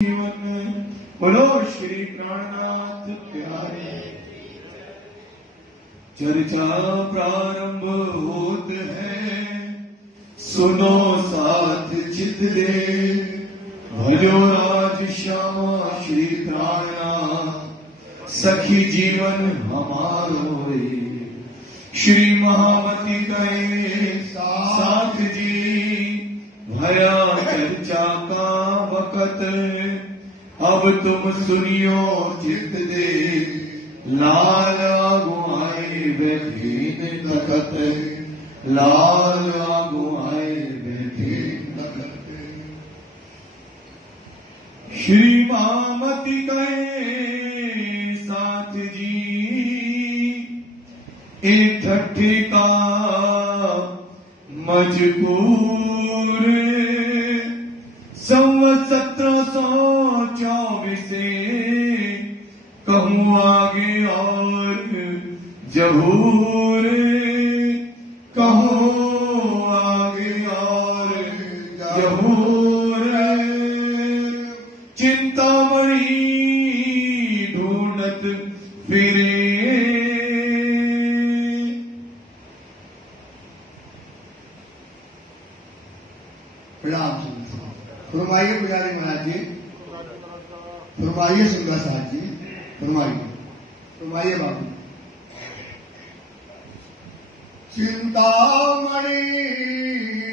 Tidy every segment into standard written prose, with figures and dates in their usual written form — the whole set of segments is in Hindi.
बोलो श्री प्राणनाथ प्यारे। चर्चा प्रारंभ होत है, सुनो साथ चित दे। भजो राज श्यामा श्री प्राणनाथ, सखी जीवन हमारो रे। श्री महामती कहे साथ जी, भया चर्चा का वक़्त। अब तुम सुनियो चित दे, लाल आगुआए बैठे तखत। लाल आगुआए बैठे तखत। श्री महामती कहे साथ जी, एक ठट्ठे का मजबूर। संवत 1724 कहूँ आगे और जहूर। कहूँ आगे और जहूर। चिंतामणि ढूंढत फिरे। फरमाइए पुजारी महाराज जी, फरमाइए सुंदर साहब जी, फरमाइए बाबू। चिंतामणि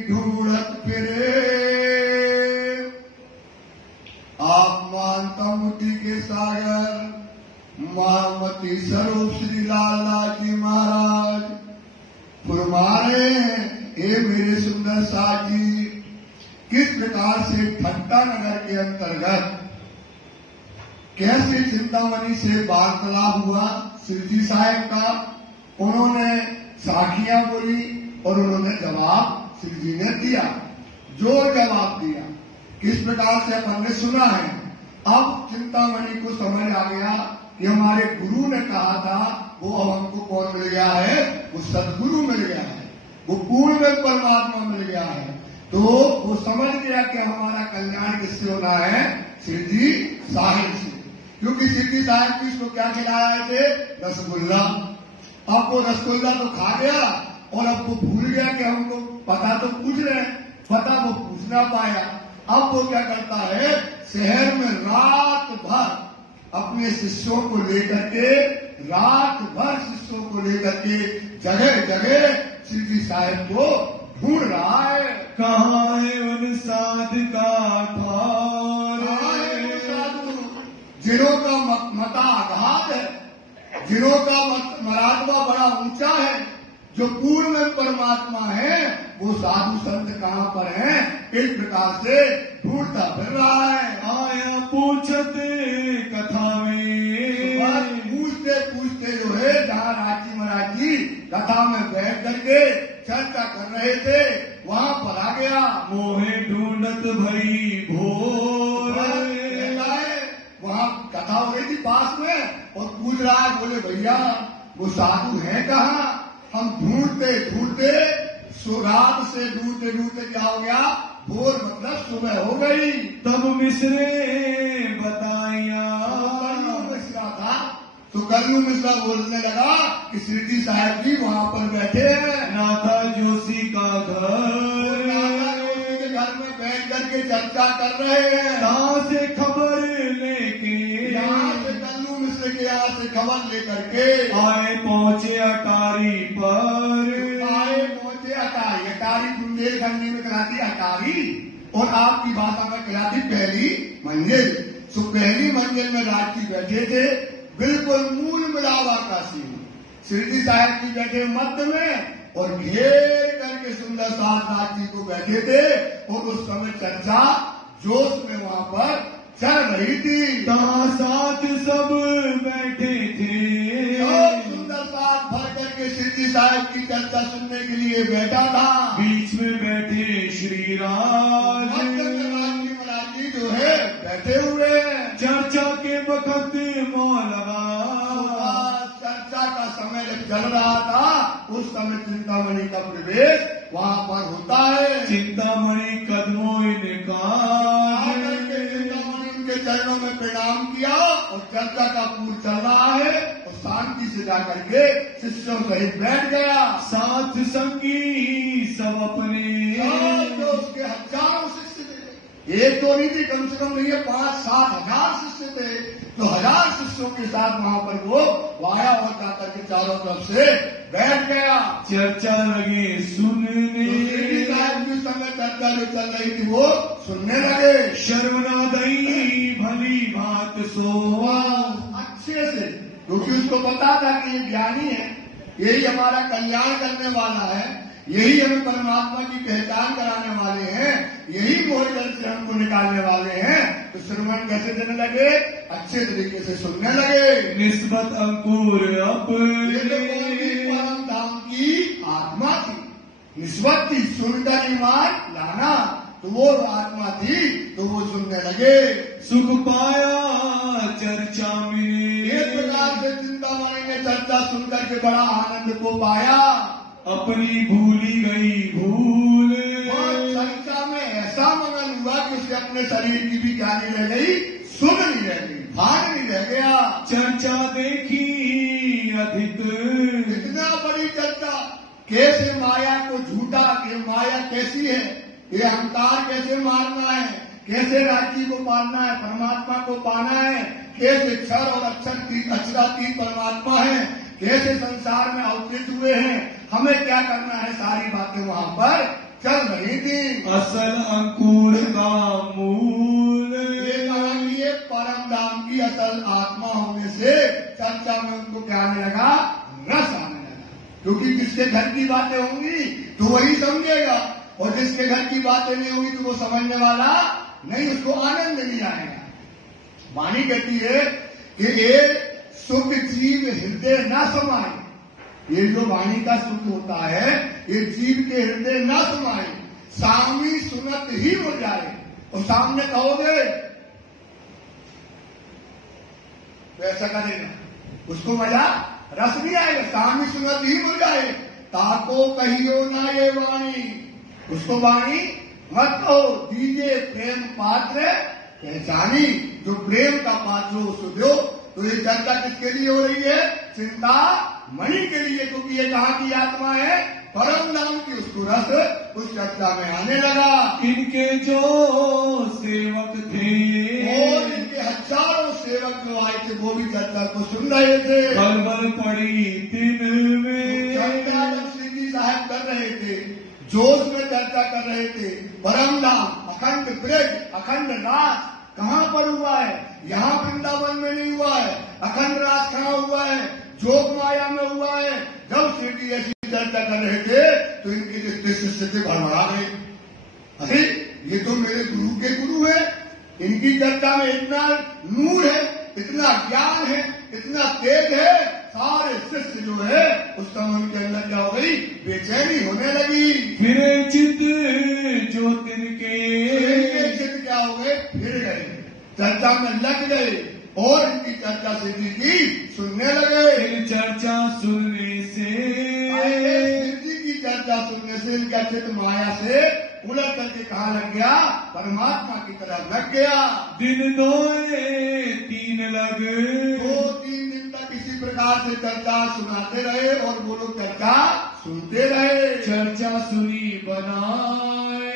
ढूंढत फिरे, आप मानता मुक्ति के सागर महामती स्वरूप श्री लाल जी महाराज फरमा रहे हैं, हे मेरे सुंदर साहब जी, किस प्रकार से ठट्टा नगर के अंतर्गत कैसे चिंतामणि से वार्तालाप हुआ शिवजी साहब का। उन्होंने साखियां बोली और उन्होंने जवाब शिवजी ने दिया। जो जवाब दिया किस प्रकार से अपन ने सुना है। अब चिंतामणि को समझ आ गया कि हमारे गुरु ने कहा था, वो अब हमको कौन मिल गया है, वो सदगुरु मिल गया है, वो पूर्ण में परमात्मा मिल गया है। तो वो समझ गया कि हमारा कल्याण किससे होना है, शिवजी साहिब से। क्योंकि शिवजी साहिब जी इसको क्या खिलाए थे, रसगुल्ला। अब वो रसगुल्ला तो खा गया और अब वो भूल गया कि हमको पता तो पूछ रहे हैं, पता वो पूछ ना पाया। अब वो क्या करता है, शहर में रात भर अपने शिष्यों को लेकर के, रात भर शिष्यों को लेकर के जगह जगह शिवजी साहिब को ढूंढ रहा है। कहाँ है उन साधु का थार, जिनों का मताघात है, जिनों का मरातबा बड़ा ऊंचा है, जो पूर्ण में परमात्मा है, वो साधु संत कहाँ पर हैं, इस प्रकार से ढूंढता फिर रहा है। आया पूछते कथा में, पूछते पूछते जो है, जहाँ राजी महाराज जी कथा में बैठ करके चर्चा कर रहे थे, वहाँ पर आ गया। मोहे ढूंढत भई भोर। वहाँ कथा हो रही थी पास में और पूछ रहा है, बोले भैया वो साधु है कहाँ। हम ढूंढते ढूंढते रात से ढूंढते ढूंढते क्या हो गया, भोर मतलब सुबह हो गई। तब मिश्रे बताया, मिश्रा था तो कल्लू मिश्रा बोलने लगा कि शिवजी साहब जी वहाँ पर बैठे हैं। नाथा जोशी का घर, के घर में बैठ करके चर्चा कर रहे हैं। कहाँ से खबर लेके, यहाँ से कल्लू मिश्र के यहाँ से खबर लेकर के आए पहुँचे अटारी पर। आए पहुँचे अटारी, अटारी बुंदेलखंडी में कहलाती अटारी और आपकी भाषा में कहलाती पहली मंजिल। तो पहली मंजिल में राज जी बैठे थे, बिल्कुल मूल मिलावा का सीन। शिवजी साहब जी बैठे मध्य में और घेर करके सुंदर साथ राज जी को बैठे थे और उस समय चर्चा जोश में वहाँ पर चल रही थी। साथ सब बैठे थे, सुंदर साथ भर करके शिवजी साहब की चर्चा सुनने के लिए बैठा था। बीच में बैठे श्री राज जी जो है बैठे हुए चर्चा के वक्त मौलवा। चर्चा का समय चल रहा था, उस समय चिंतामणि का प्रवेश वहाँ पर होता है। चिंतामणि कदमों इनका, चिंतामणि उनके चरणों में प्रणाम किया और चर्चा का पूर्व चल रहा है और शांति से जाकर के शिष्यों सहित बैठ गया। साथ संगी सब अपने जो उसके हजारों शिष्य थे, एक तो नहीं थी, कम से कम नहीं है 5-7 हजार शिष्य थे, तो 1000 शिष्यों के साथ वहां पर वो आया और जाकर के चारों तरफ से बैठ गया। चर्चा लगे सुनने, की संग चर्चा जो चल रही थी वो सुनने लगे। शर्मना दई भली बात सोवा, अच्छे से, क्योंकि उसको पता था कि ये ज्ञानी है, यही हमारा कल्याण करने वाला है, यही हमें परमात्मा की पहचान कराने वाले हैं, यही मोहजल से हमको निकालने वाले हैं। तो श्रवण कैसे देने लगे? अच्छे तरीके से सुनने लगे। निस्बत अंकुर अपने, परम धाम की आत्मा थी, निस्बत थी, सुनकर ईमान लाना, तो वो आत्मा थी, तो वो सुनने लगे। सुख पाया चर्चा में, एक प्रकार से चिंतामणि ने चर्चा सुनकर के बड़ा आनंद को पाया। अपनी भूली गई भूल, चर्चा में ऐसा मगन हुआ कि उसे अपने शरीर की भी क्या नहीं रह गई, सुध नहीं रह गई, भान नहीं रह गया। चर्चा देखी अधिक, इतना बड़ी चर्चा, कैसे माया को झूठा, कि माया कैसी है, ये अहंकार कैसे मारना है, कैसे राज्य को पालना है, परमात्मा को पाना है, कैसे क्षर और अक्षरातीत परमात्मा है, कैसे संसार में अवतरित हुए हैं, हमें क्या करना है, सारी बातें वहां पर चल रही थी। असल अंकुर का मूल, ये परम धाम की असल आत्मा होने से चर्चा में उनको क्या आने लगा, रस आने लगा। क्योंकि जिसके घर की बातें होंगी तो वही समझेगा, और जिसके घर की बातें नहीं होंगी तो वो समझने वाला नहीं, उसको आनंद नहीं आएगा। वाणी कहती है कि ये सुख जीव हृदय न समाए, ये जो वाणी का सुख होता है ये जीव के हृदय न समाए, सामी सुनत ही हो जाए। और सामने कहोगे तो ऐसा करेगा, उसको मजा रस नहीं आएगा, सामी सुनत ही हो जाए। ताको कहियो ना ये वाणी, उसको वाणी मत कहो, दीजिए प्रेम पात्र पहचानी, जो प्रेम का पात्र हो उसको दो। तो ये चर्चा किसके लिए हो रही है? चिंता मणि के लिए, क्योंकि ये कहाँ की आत्मा है, परम नाम की, उसको रस उस चर्चा में आने लगा। इनके जो सेवक थे और इनके हजारों सेवक जो आए थे वो भी चर्चा को सुन रहे थे। खलबल पड़ी दिन में, चर्चा जब श्री जी साहब कर रहे थे, जोश में चर्चा कर रहे थे, परम नाम, अखंड ब्रज, अखंड रास कहाँ पर हुआ है? यहाँ वृंदावन में नहीं हुआ है। अखंड रास कहाँ हुआ है? जोग माया में हुआ है। जब श्री जी ऐसी चर्चा कर रहे थे तो इनके जितने शिष्य थे भरभरा गए, अरे ये तो मेरे गुरु के गुरु है, इनकी चर्चा में इतना नूर है, इतना ज्ञान है, इतना तेज है, सारे शिष्य जो है उस समय उनके अंदर क्या हो गई, बेचैनी होने लगी। फिर चित जो तिनके, चित क्या हो गए, फिर गए, चर्चा में लग गए और इनकी चर्चा सिद्धि की सुनने लगे। चर्चा सुनने से, सिद्धि की चर्चा सुनने से इनका चित माया से उलट करके कहाँ लग गया, परमात्मा की तरफ लग गया। दिन 2-3 लग, 2-3 दिन तक इसी प्रकार से चर्चा सुनाते रहे और वो लोग चर्चा सुनते रहे। चर्चा सुनी बनाए,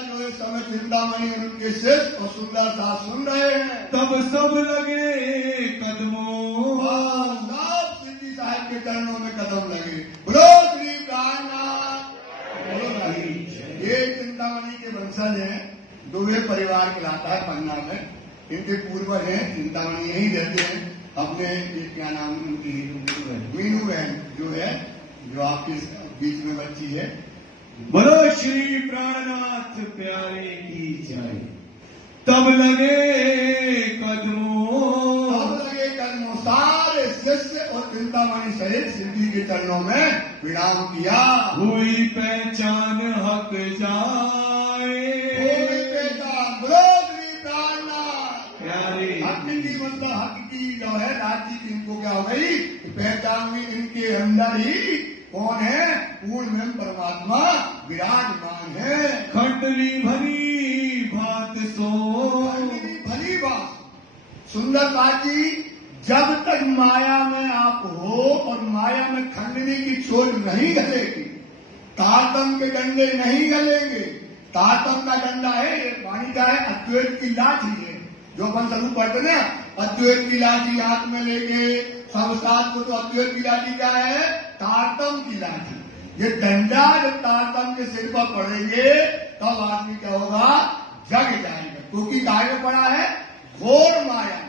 जो इस समय चिंतामणि उनके शिष्य और सुंदर सा सुन रहे हैं, तब सब लगे कदमों, सब सिद्धि साहब के चरणों में कदम लगे। बोलो श्री प्राणनाथ, बोलो भाई। ये चिंतामणि के वंशज हैं, दुबे परिवार कहलाता है पन्ना में, इनके पूर्वज हैं, चिंतामणि यही रहते हैं। अपने क्या नाम उनकी, मीनू बहन जो है, जो आपके बीच में बच्ची है। बोलो श्री प्राणनाथ प्यारे की जय। तब लगे कदमों, सारे शिष्य और चिंतामणि सहित सिद्धि के चरणों में प्रणाम किया। हुई पहचान हक जाए, हुई पहचान, बोलो श्री प्राणनाथ प्यारे। हक की मतलब हक की जो है राज्य की इनको क्या हो गई, पहचान में इनके अंदर ही कौन है, पूर्ण में परमात्मा विराजमान है। खंडली भरी बात सो, भली सुंदरदास जी, जब तक माया में आप हो और माया में खंडनी की चोट नहीं गलेगी, तारतम के डंडे नहीं गलेंगे। तारतम का डंडा है, ये वाणी का है, अद्वैत की लाठी है, जो अपन सभी पढ़ते ना, अद्वैत की लाठी हाथ में लेके सब साथ को, तो अद्वैत की लाठी क्या है? तारतम की लाठी। ये डंडा जब तारतम के सिर पर पड़ेंगे तब आदमी क्या होगा? जग जाएगा। क्योंकि काय में पड़ा है? घोर माया,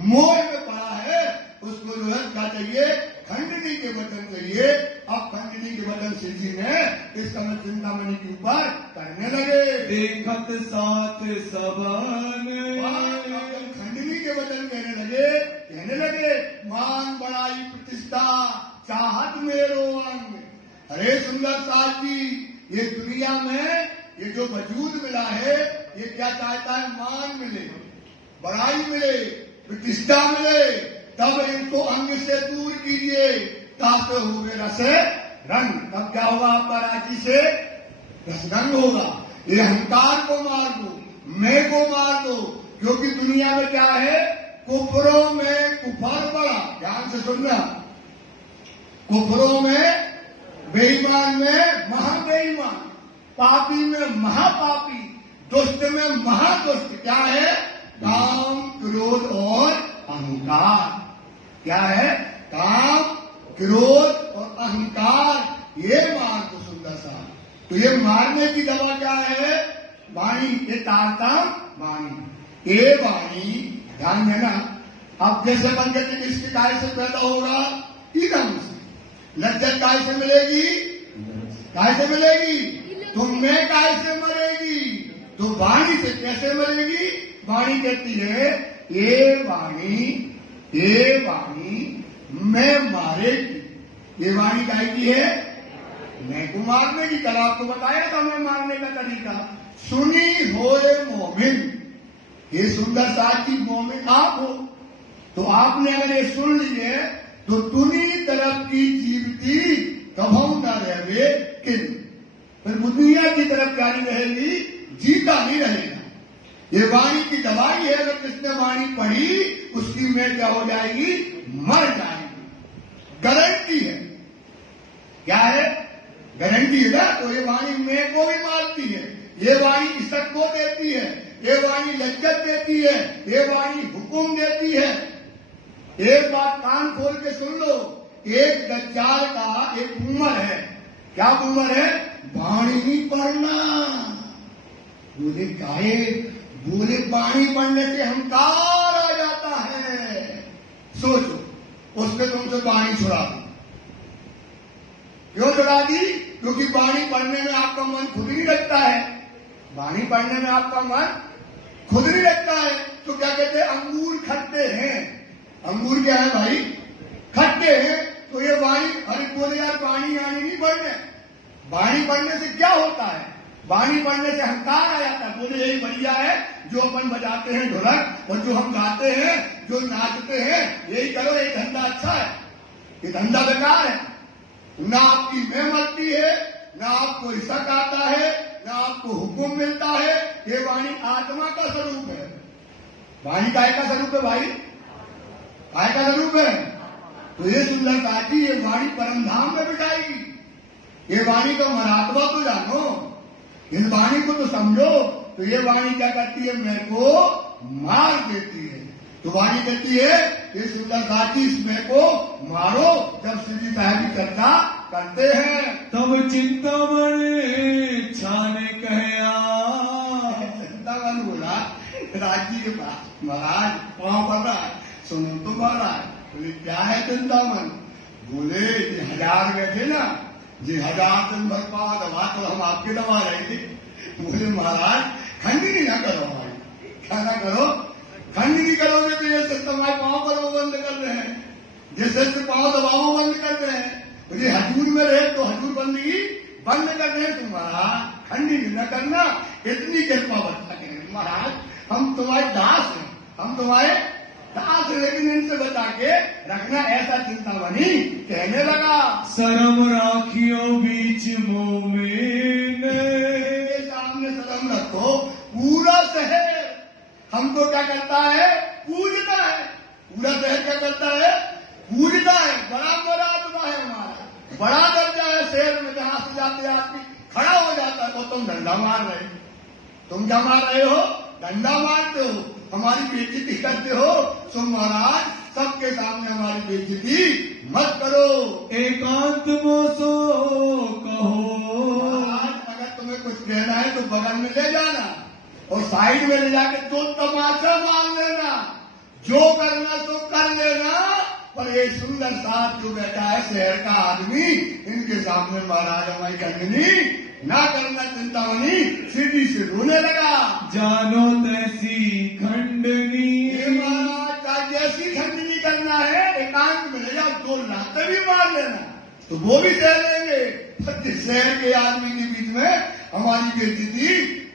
मोह में पड़ा है। उसको जो है क्या चाहिए? खंडनी के वचन चाहिए। अब खंडनी के वचन श्री जी ने इस समय चिंतामणि के ऊपर करने लगे। देखत साथ सबन, खंडनी के वचन कहने लगे मान बड़ाई प्रतिष्ठा चाहत मेरो अंग। अरे सुंदर साथ जी, ये दुनिया में ये जो वजूद मिला है, ये क्या चाहता है? मान मिले, बड़ाई मिले, प्रतिष्ठा मिले। तब इनको अंग से दूर कीजिए, ताते हुए रसे रंग। तब क्या होगा? आपका राजी से रसरंग होगा। ये अहंकार को मार दो, मैं को मार दो। क्योंकि दुनिया में क्या है? कुफरों में कुफर बड़ा। ध्यान से सुनना, कुफरों में बेईमान में महाबेईमान, पापी में महापापी, दुष्ट में महादुष्ट। क्या है? काम, क्रोध और अहंकार। क्या है? काम, क्रोध और अहंकार। ये मार दो सुंदर सा। तो ये मारने की दवा क्या है? वाणी। ये तारतम वाणी, ये वाणी। ध्यान देना। अब जैसे बन गए इसके काय से पैदा होगा? ईदम से। लज्जत काय से मिलेगी? काय से मिलेगी? तुम में काय से मरेगी? तो वाणी से कैसे मरेगी? वाणी कहती है ये वाणी मैं मारेगी। ये वाणी काय की है? मैं को मारने की। कल आपको बताया था मैं मारने का तरीका। सुनी होए मोमिन। ये सुंदर साथ की मोमिन आप हो, तो आपने अगर ये सुन लिए तो तुनी तरफ की जीवती कभू न रहे किन। फिर दुनिया की तरफ जारी रहेगी, जीता नहीं रहेगा। ये वाणी की दवाई है। अगर जिसने वाणी पढ़ी उसकी में क्या हो जाएगी? मर जाएगी। गारंटी है। क्या है? गारंटी है ना। तो ये वाणी में को भी मारती है, ये वाणी इज्जत को देती है, ये वाणी लज्जत देती है, ये वाणी हुक्म देती है। एक बात कान खोल के सुन लो, एक दज्जाल का एक उम्र है। क्या उम्र है? वाणी नहीं पढ़ना। बोले गाये, बोले वाणी पढ़ने से अहंकार आ जाता है। सोचो, उसने तुमसे वाणी छुड़ा दी। क्यों छुड़ा दी? क्योंकि वाणी पढ़ने में आपका मन खुद नहीं लगता है। वाणी पढ़ने में आपका मन खुद नहीं लगता है। तो क्या कहते हैं? अंगूर खट्टे हैं। अंगूर क्या है भाई? खट्टे हैं। तो ये वाणी, अरे बोले यार वाणी आनी नहीं पढ़ने। वाणी पढ़ने से क्या होता है? वाणी पढ़ने से अहंकार आ जाता है। बोले यही बढ़िया है जो अपन बजाते हैं ढोलक, और जो हम गाते हैं, जो नाचते हैं, यही करो, ये धंधा अच्छा है। ये धंधा बेकार है। ना आपकी में मरती है, ना आपको इज्जत आता है, ना आपको हुक्म मिलता है। ये वाणी आत्मा का स्वरूप है। वाणी काय का स्वरूप है भाई? काय का स्वरूप है? तो ये सुंदर साथी, ये वाणी परम धाम में बिठाएगी। ये वाणी का महात्मा तो जानो, इस वाणी को तो समझो। तो ये वाणी क्या करती है? मैं को मार देती है। तो वाणी कहती है ये सुंदर साथी, इसमें को मारो। जब श्री साहब की चर्चा करते हैं तब चिंतामणि छाने कहया। चिंतामणि बोला राजी के पास, महाराज पाँव पड़ रहा है, सुनो तो महाराज। बोले क्या है चिंतामणि? बोले ये 1000 गए थे ना, जी 1000 दिन भर पाँव दबा तो हम आपके दबा रहे थे। बोले महाराज खंडनी ना करो हमारी। क्या ना करो? खंडनी करोगे तो ये तुम्हारे पाँव पर बंद कर रहे हैं, जैसे पाँव दबाओ बंद कर रहे हैं। मुझे हजूर में रहे तो हजूर बंदगी बंद कर रहे हैं। तुम्हारा खंडनी न करना, इतनी कृपा बता के महाराज हम तुम्हारे दास हैं, हम तुम्हारे दास, लेकिन इनसे बता के रखना। ऐसा चिंतामणि कहने लगा। शरम राखियो बीच मुंह में, सामने शरम रखो। पूरा शहर हमको क्या करता है? पूजना है। पूरा शहर क्या करता है? पूजना है। बड़ा मुरादमा है हमारा, बड़ा दर्जा है शहर में, जहां से जाते आदमी खड़ा हो जाता है। तो तुम डंडा मार रहे हो, तुम क्या मार रहे हो? डंडा मारते हो, हमारी बेइज्जती करते हो। सो महाराज सबके सामने हमारी बेइज्जती मत करो। एकांत मोसो कहो। महाराज अगर तुम्हें कुछ कहना है तो बगल में ले जाना और साइड में ले जाके दो तमाचा मार लेना, जो करना तो कर लेना। पर ये सुंदर साथ जो बैठा है शहर का आदमी, इनके सामने महाराज हमारी खंडनी ना करना। चिंतामणि सीधी से रोने लगा। जानो तैसी खंडनी। महाराज जैसी खंडनी करना है, एकांत में ले जाओ, दो लाते भी मार लेना तो वो भी सह लेंगे। शहर के आदमी के बीच में हमारी बेइज्जती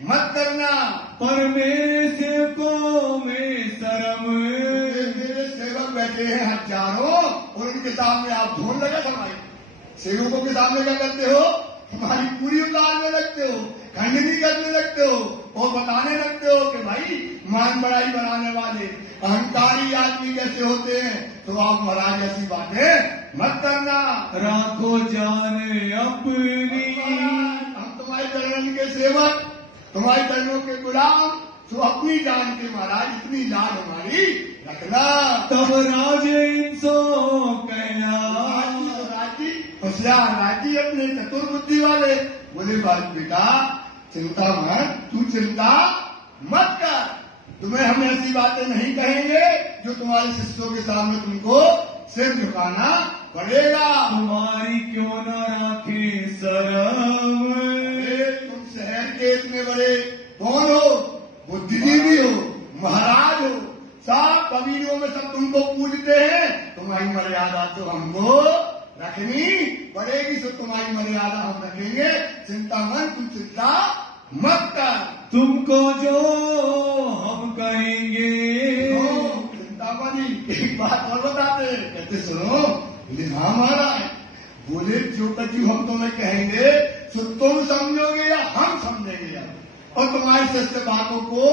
मत करना। पर मेरे सेवकों में शर्म। मेरे सेवक बैठे हैं हजारों और उनके सामने आप ढोल लगा समाई। सेवकों के सामने क्या करते हो? हमारी पूरी उतारने लगते हो, खंडनी करने लगते हो और बताने लगते हो कि भाई मान बढ़ाई बनाने वाले अहंकारी आदमी कैसे होते हैं। तो आप महाराज ऐसी बातें मत करना। राखो जान अपनी। हम तुम्हारे चरणों के सेवक, तुम्हारे चरणों के गुलाम, तो अपनी जान के महाराज इतनी जान हमारी रखना। तब राजे इंसो कहया। राजी होशियार, राजी अपने चतुर बुद्धि वाले बोले, बाल बेटा चिंता मत, तू चिंता मत कर। तुम्हें हम ऐसी बातें नहीं कहेंगे जो तुम्हारे शिष्यों के सामने तुमको सिर झुकाना पड़ेगा। तुम्हारी क्यों न राखे शरम। तुम शहर के इतने बड़े कौन हो? बुद्धिजीवी हो, महाराज हो, सब कबीलों में सब तुमको पूजते हैं। तुम्हारी मर्यादा तो हमको रखनी पड़ेगी। तो तुम्हारी मर्यादा हम रखेंगे। चिंता मत, तुम चिंता मत कर। तुमको जो हम कहेंगे। चिंता मनी। एक बात और बताते, कहते सुनो। बोले हाँ महाराज। बोले जो कछु हम तुम्हें कहेंगे तो तुम समझोगे या हम समझेंगे, और तुम्हारी सत्य बातों को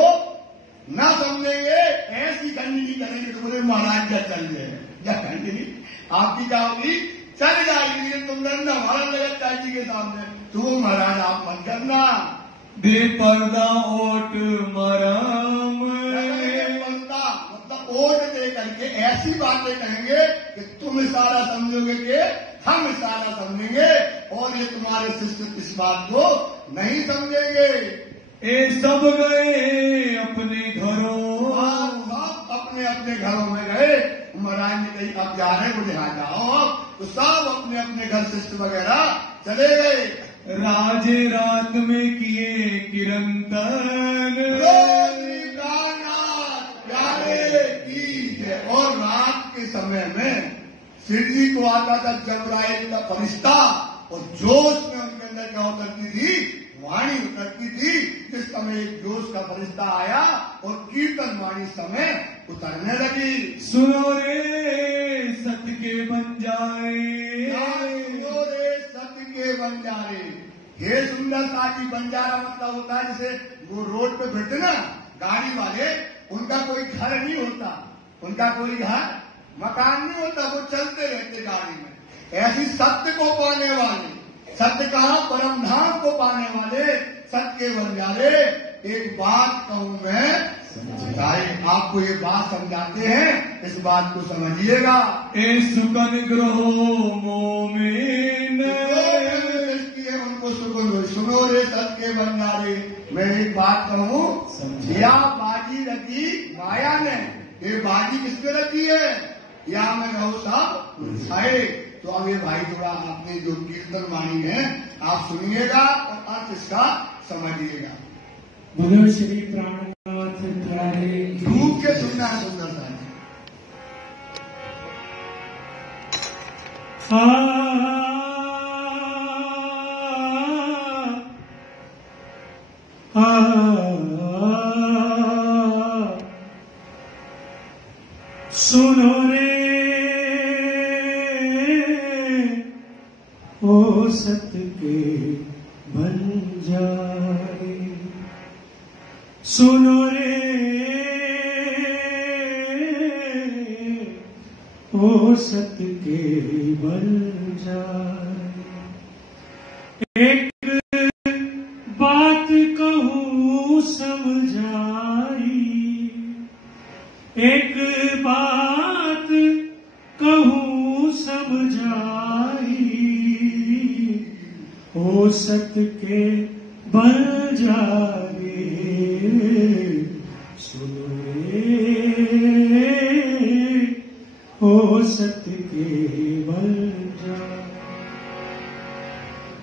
ना समझेंगे, ऐसी खंडनी करेंगे। तो बोले महाराज क्या चल जाए, क्या खंडनी आपकी क्या होगी? चल जाएगी। लेकिन तुम डरना हमारा लगत चाहिए के सामने, तो महाराज आप मत करना। दे पर्दा ओट मरम। पर्दा मतलब ओट दे करके ऐसी बातें कहेंगे कि तुम इशारा समझोगे कि हम इशारा समझेंगे, और ये तुम्हारे शिष्य इस बात को नहीं समझेंगे। ए सब गए अपने घरों। सब अपने अपने घरों में गए। महाराज ने कही अब जा रहे, मुझे यहाँ जाओ। तो सब अपने अपने घर शिष्य वगैरह चले गए। राजे रात में किए किरंतन। प्यारे की है। और रात के समय में शिव जी को आता था जबराइल का फरिश्ता, और जोश में उनके अंदर क्या करती थी? वाणी उतरती थी। जिस समय एक जोश का फरिश्ता आया और कीर्तन वाणी समय उतरने लगी। सुनो रे सत के बंजारे। सुनो रे सत के बंजारे। हे सुंदर साजी। बंजारा मतलब होता है जैसे वो रोड पे फिरते ना गाड़ी वाले, उनका कोई घर नहीं होता, उनका कोई घर मकान नहीं होता, वो चलते रहते गाड़ी में। ऐसी सत्य को पाने वाले, सत्य कहा? परम धाम को पाने वाले सत्य के बंजारे। एक बात कहूं मैं, आपको ये बात समझाते हैं, इस बात को समझिएगा। ए सुकन ग्रहो मोमिन। उनको सुकन। सुनो रे सत्य के बंजारे। मैं एक बात कहूं, या बाजी रखी माया ने। ये बाजी किसने रखी है? या मैं कहूँ सब आए। तो अब ये भाई थोड़ा आपने जो कीर्तन वाणी है आप सुनिएगा और अर्थ इसका समझिएगा। बोलो श्री प्राणनाथ प्यारे। डूब के सुनना है सुंदरता। सुनो रे ओ सत के बंजारे। सुनो रे वो सत्य के बन जाए। एक बात कहूँ समझाई, एक बात कहूँ समझाई, वो सत्य के बन जाए। सुनो रे ओ सत्य के बन जाए।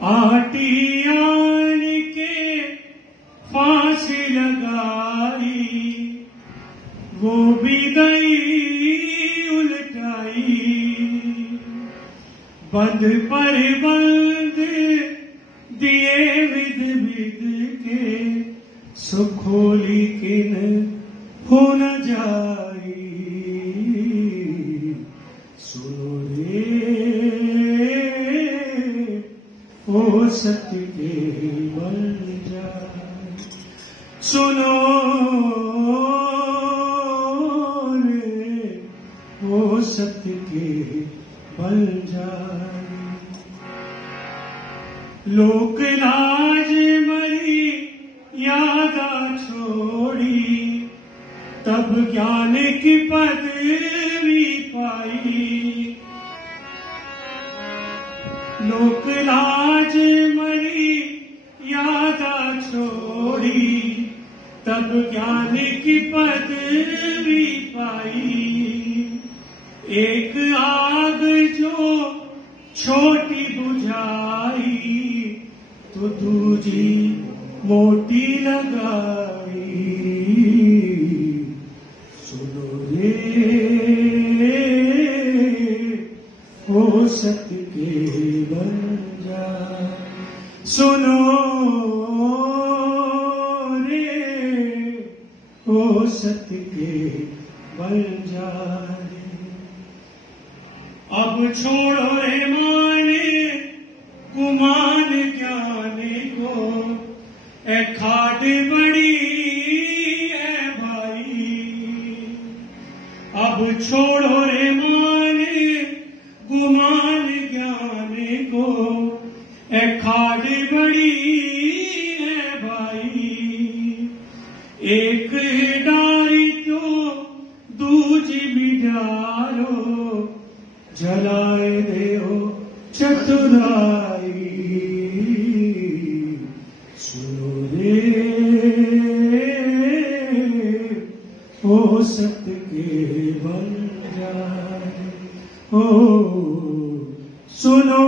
आटियान के फांसी लगाई, वो भी दई उलटाई, बंद पर बंद दिए विद विद के, सुखोली किन हो न जाई। सुनो रे ओ सत्य के बन जाए। सुनो रे ओ सत्य के बन जाए। लोक लाज मरी यादा छोड़ी, तब ज्ञान की पदवी पाई। लोक लाज मरी यादा छोड़ी, तब ज्ञान की पदवी पाई। एक आग जो छोटी बुझाई, तो दूजी मोटी लगाई। सुनो रे ओ सत्य के बन जाए। सुनो रे ओ सत्य के बन जाए। अब छोड़ो रे माने गुमान ज्ञाने को, ए खाट बड़ी है भाई। अब छोड़ो रे माने गुमान ज्ञाने को, ए खाट बड़ी है भाई। एक डारी तो दूजी भी डारो, जलाए देओ चतुराई। सुनो रे ओ सत्य के बन जाए। ओ सुनो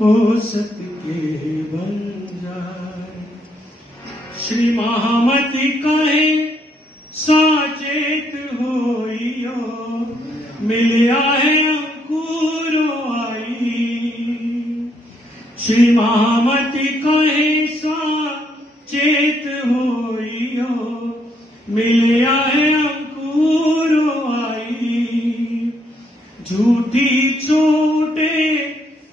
ओ सत्य के बन जाए। श्री महामति कहे साचेत होइयो, मिलिया है अंकुरो आई। श्री महामति कहे साचेत होइयो, मिलिया है अंकुरो आई। झूठी चोटे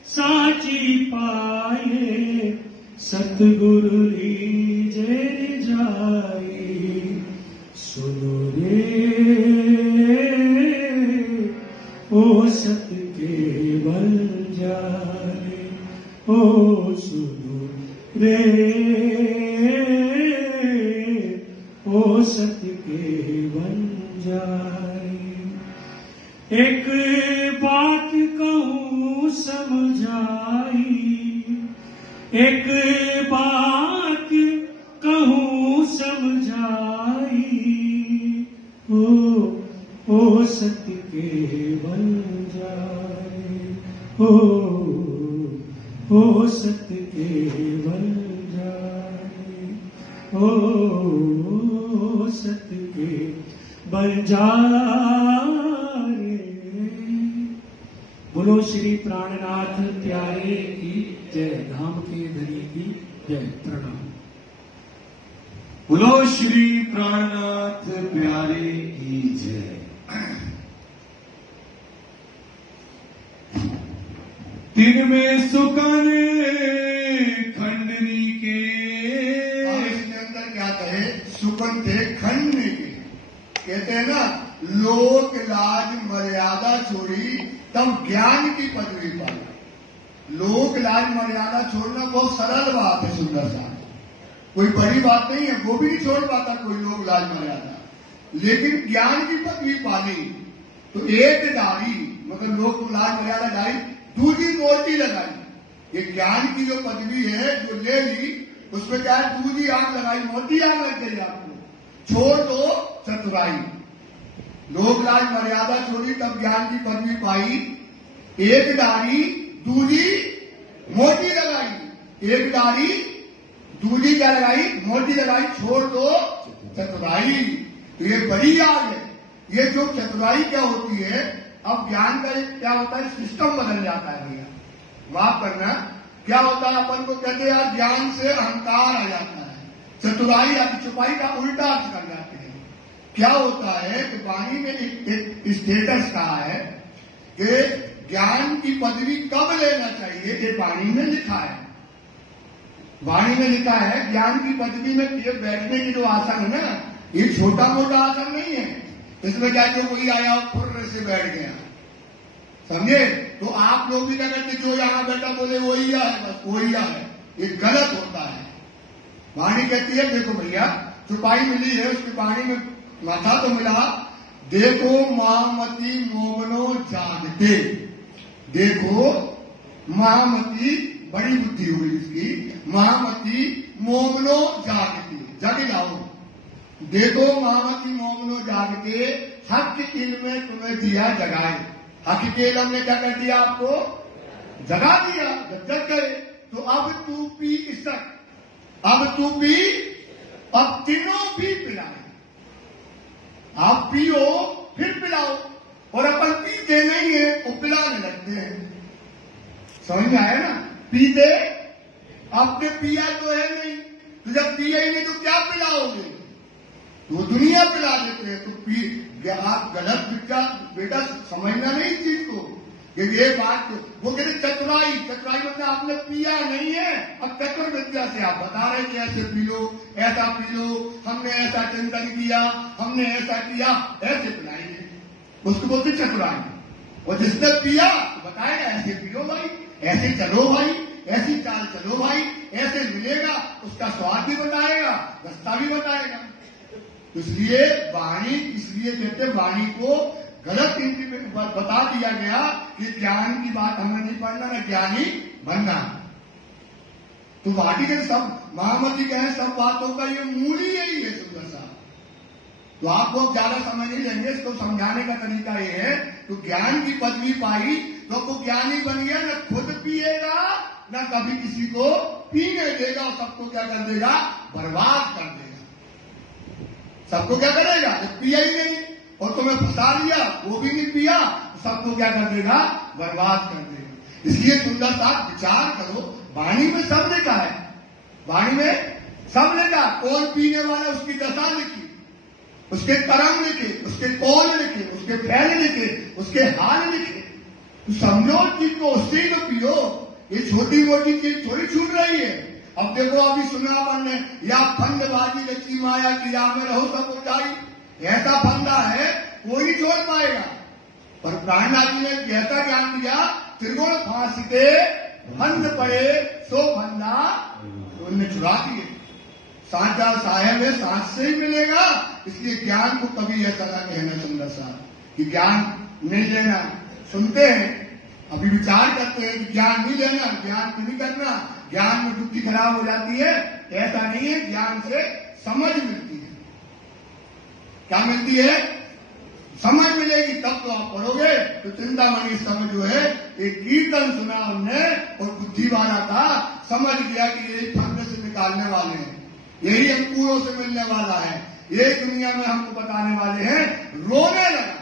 साची पाए, सतगुरु लीजे जाए। सुनो रे ओ सत्य के बन जाए। ओ सुनो रे ओ सत्य के बन जाए। एक बात कहूँ समझाई, एक बात कहूँ समझाई, ओ सत्य के बन जाए। ओ सत्य के बन जाए। ओ सत्य के बन जाए। बोलो श्री प्राणनाथ प्यारे की जय, धाम के धनी की जय। प्रणाम। बोलो श्री प्राणनाथ प्यारे की जय। दिन में सुकन खंडनी के, इसके अंदर क्या कहे, सुकन थे खंडनी के। कहते हैं ना, लोक लाज मर्यादा छोड़ी तब ज्ञान की पदवी पाई। लोक लाज मर्यादा छोड़ना बहुत सरल बात है, सुंदर सा, कोई बड़ी बात नहीं है। वो भी नहीं छोड़ पाता कोई लोक लाज मर्यादा, लेकिन ज्ञान की पदवी पाली तो एक दाढ़ी, मतलब लोक लाज मर्यादा दाढ़ी, दूसरी मोटी लगाई। ये ज्ञान की जो पदवी है जो ले ली, उसमें क्या है, दूसरी आंख लगाई, मोटी आंख लग गई आपको। छोड़ दो चतुराई, लोक लाज मर्यादा छोड़ी तब ज्ञान की पदवी पाई। एक दाढ़ी दूसरी मोटी लगाई, एक दाढ़ी दूसरी क्या लगाई, मोटी लगाई, छोड़ दो चतुराई। तो ये बड़ी आग है। ये जो चतुराई क्या होती है, अब ज्ञान का क्या होता है, सिस्टम बदल जाता है भैया, माफ करना। क्या होता है, अपन को कहते हैं यार ज्ञान से अहंकार आ जाता है, चतुराई या चुपाई का उल्टा अर्थ कर जाते हैं। क्या होता है कि वाणी में एक स्टेटस कहा है कि ज्ञान की पदवी कब लेना चाहिए, ये वाणी में लिखा है। वाणी में लिखा है ज्ञान की पदवी में ये बैठने की जो आसन है ना, ये छोटा मोटा आसन नहीं है। इसमें क्या जो कोई आया फुर्र से बैठ गया, समझे? तो आप लोग भी क्या करते, जो यहां बैठा बोले वही है, बस वही है, ये गलत होता है। वाणी कहती है देखो भैया, चुपाई मिली है, उसकी वाणी में माथा तो मिला, देखो महामती मोमनो जागते। देखो महामती, बड़ी बुद्धि हुई इसकी, महामती मोमनो जागते, जग जाओ। देखो महामती मोमनो जागते, हक इल्म में तुम्हें दिया जगाए। हक के इल्म ने क्या कर दिया, आपको जगा दिया, जब जग गए। तो अब तू पी इसक, अब तू पी, अब तीनों भी पिलाए। आप पियो फिर पिलाओ, और अपन पीते नहीं है वो पिलाने लगते हैं। समझ में आया ना? पीते आपने पिया तो है नहीं, तो जब पिया ही नहीं तो क्या पिलाओगे? वो दुनिया पिला देते हैं। तो आप गलत बेटा समझना नहीं इस चीज को, कि ये बात वो कहते चतुराई, चतुराई मतलब आपने पिया नहीं है। अब चतुर विद्या से आप बता रहे कि ऐसे पी लो, ऐसा पी लो, हमने ऐसा चिंतन किया, हमने ऐसा किया, ऐसे पिलाएंगे, उसको बोलते चतुराई। और जिसने पिया तो बताएगा ऐसे पियो भाई, ऐसे चलो भाई, ऐसी चाल चलो भाई, ऐसे मिलेगा, उसका स्वाद भी बताएगा, रास्ता भी बताएगा। इसलिए वाणी, इसलिए कहते वाणी को गलत बता दिया गया कि ज्ञान की बात हमने नहीं पढ़ना, ना ज्ञानी बनना। तो वाणी के सब महामती कहे सब बातों का ये मूल ही यही है, सुंदर सा। तो आप लोग ज्यादा समझ नहीं लेंगे, इसको समझाने का तरीका ये है। तो ज्ञान की पदवी पाई तो वो ज्ञानी बन गया, न खुद पिएगा न कभी किसी को पीने देगा, और सबको क्या कर देगा, बर्बाद कर देगा। सबको क्या करेगा, जब पिया ही नहीं और तुम्हें फंसा लिया, वो भी नहीं पिया, सबको क्या कर देगा, बर्बाद कर देगा। इसलिए सुंदर सा विचार करो, वाणी में सब लिखा है, वाणी में सब लिखा। कौन पीने वाला उसकी दशा लिखी, उसके कर्म लिखे, उसके कौन लिखे, उसके फैल लिखे, उसके हाल लिखे। तो समझो चीज को, उससे ही तो पियो। ये छोटी मोटी चीज थोड़ी छूट रही है। अब देखो अभी सुना अपन ने, या फंदबाजी लक्ष्मी माया की या में रहो सब ऊंचाई, ऐसा फंदा है कोई नहीं छोड़ पाएगा। पर प्राणनाथ जी ने ऐसा ज्ञान दिया, त्रिगुण फांसते फंद पड़े सो फंदा, तो उन्हें छुड़ा दिए। सांचा साहेब है, सांस से ही मिलेगा। इसलिए ज्ञान को कभी ऐसा ना कहना सुंदर सा कि ज्ञान नहीं लेना। सुनते हैं, अभी विचार करते हैं कि ज्ञान नहीं लेना, ज्ञान नहीं करना, ज्ञान में बुद्धि खराब हो जाती है। ऐसा नहीं है, ज्ञान से समझ मिलती है। क्या मिलती है? समझ मिलेगी, तब तो आप पढ़ोगे। तो चिंतामणि समझ जो है, एक कीर्तन सुना उनने और बुद्धि वाला था, समझ गया कि यही फंद से निकालने वाले हैं, यही अंकुरों से मिलने वाला है, ये दुनिया में हमको बताने वाले हैं। रोने लगा,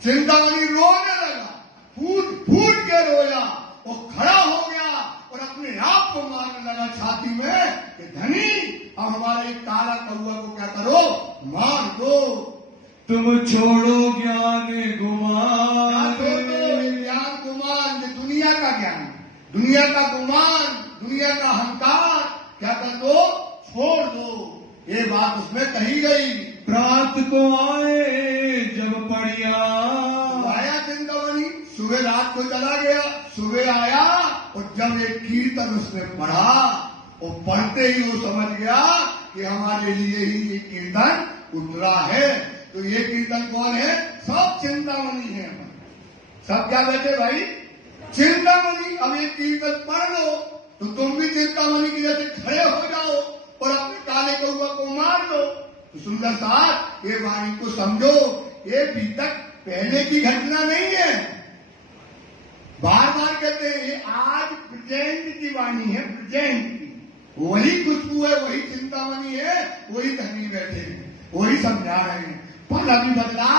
चिंतामणि रोने लगा, फूट फूट के रोया और खड़ा हो गया और अपने आप को मारने लगा छाती में कि धनी, अब हमारा एक काला कौआ को क्या करो, मार दो। तुम छोड़ो ज्ञान गुमान, ज्ञान गुमान, दुनिया का ज्ञान, दुनिया का गुमान, दुनिया का अहंकार क्या कर दो, छोड़ दो। ये बात उसमें कही गई। प्रात को आए वो रात को चला गया, सुबह आया और जब एक कीर्तन उसने पढ़ा, वो पढ़ते ही वो समझ गया कि हमारे लिए ही ये कीर्तन उतरा है। तो ये कीर्तन कौन है? सब चिंतामणि है। सब क्या कहते भाई? चिंतामणि। अब ये कीर्तन पढ़ लो तो तुम भी चिंतामणि की जैसे खड़े हो जाओ और अपने काले कौआ को मार दो। तो सुंदर साहब ये वाणी को समझो, ये अभी तक पहले की घटना नहीं है। बार बार कहते हैं ये आज प्रेजेंट की वाणी है, प्रेजेंट की। वही खुशबू है, वही चिंतामणि है, वही धनी बैठे हैं, वही समझा रहे हैं, पर अभी बदला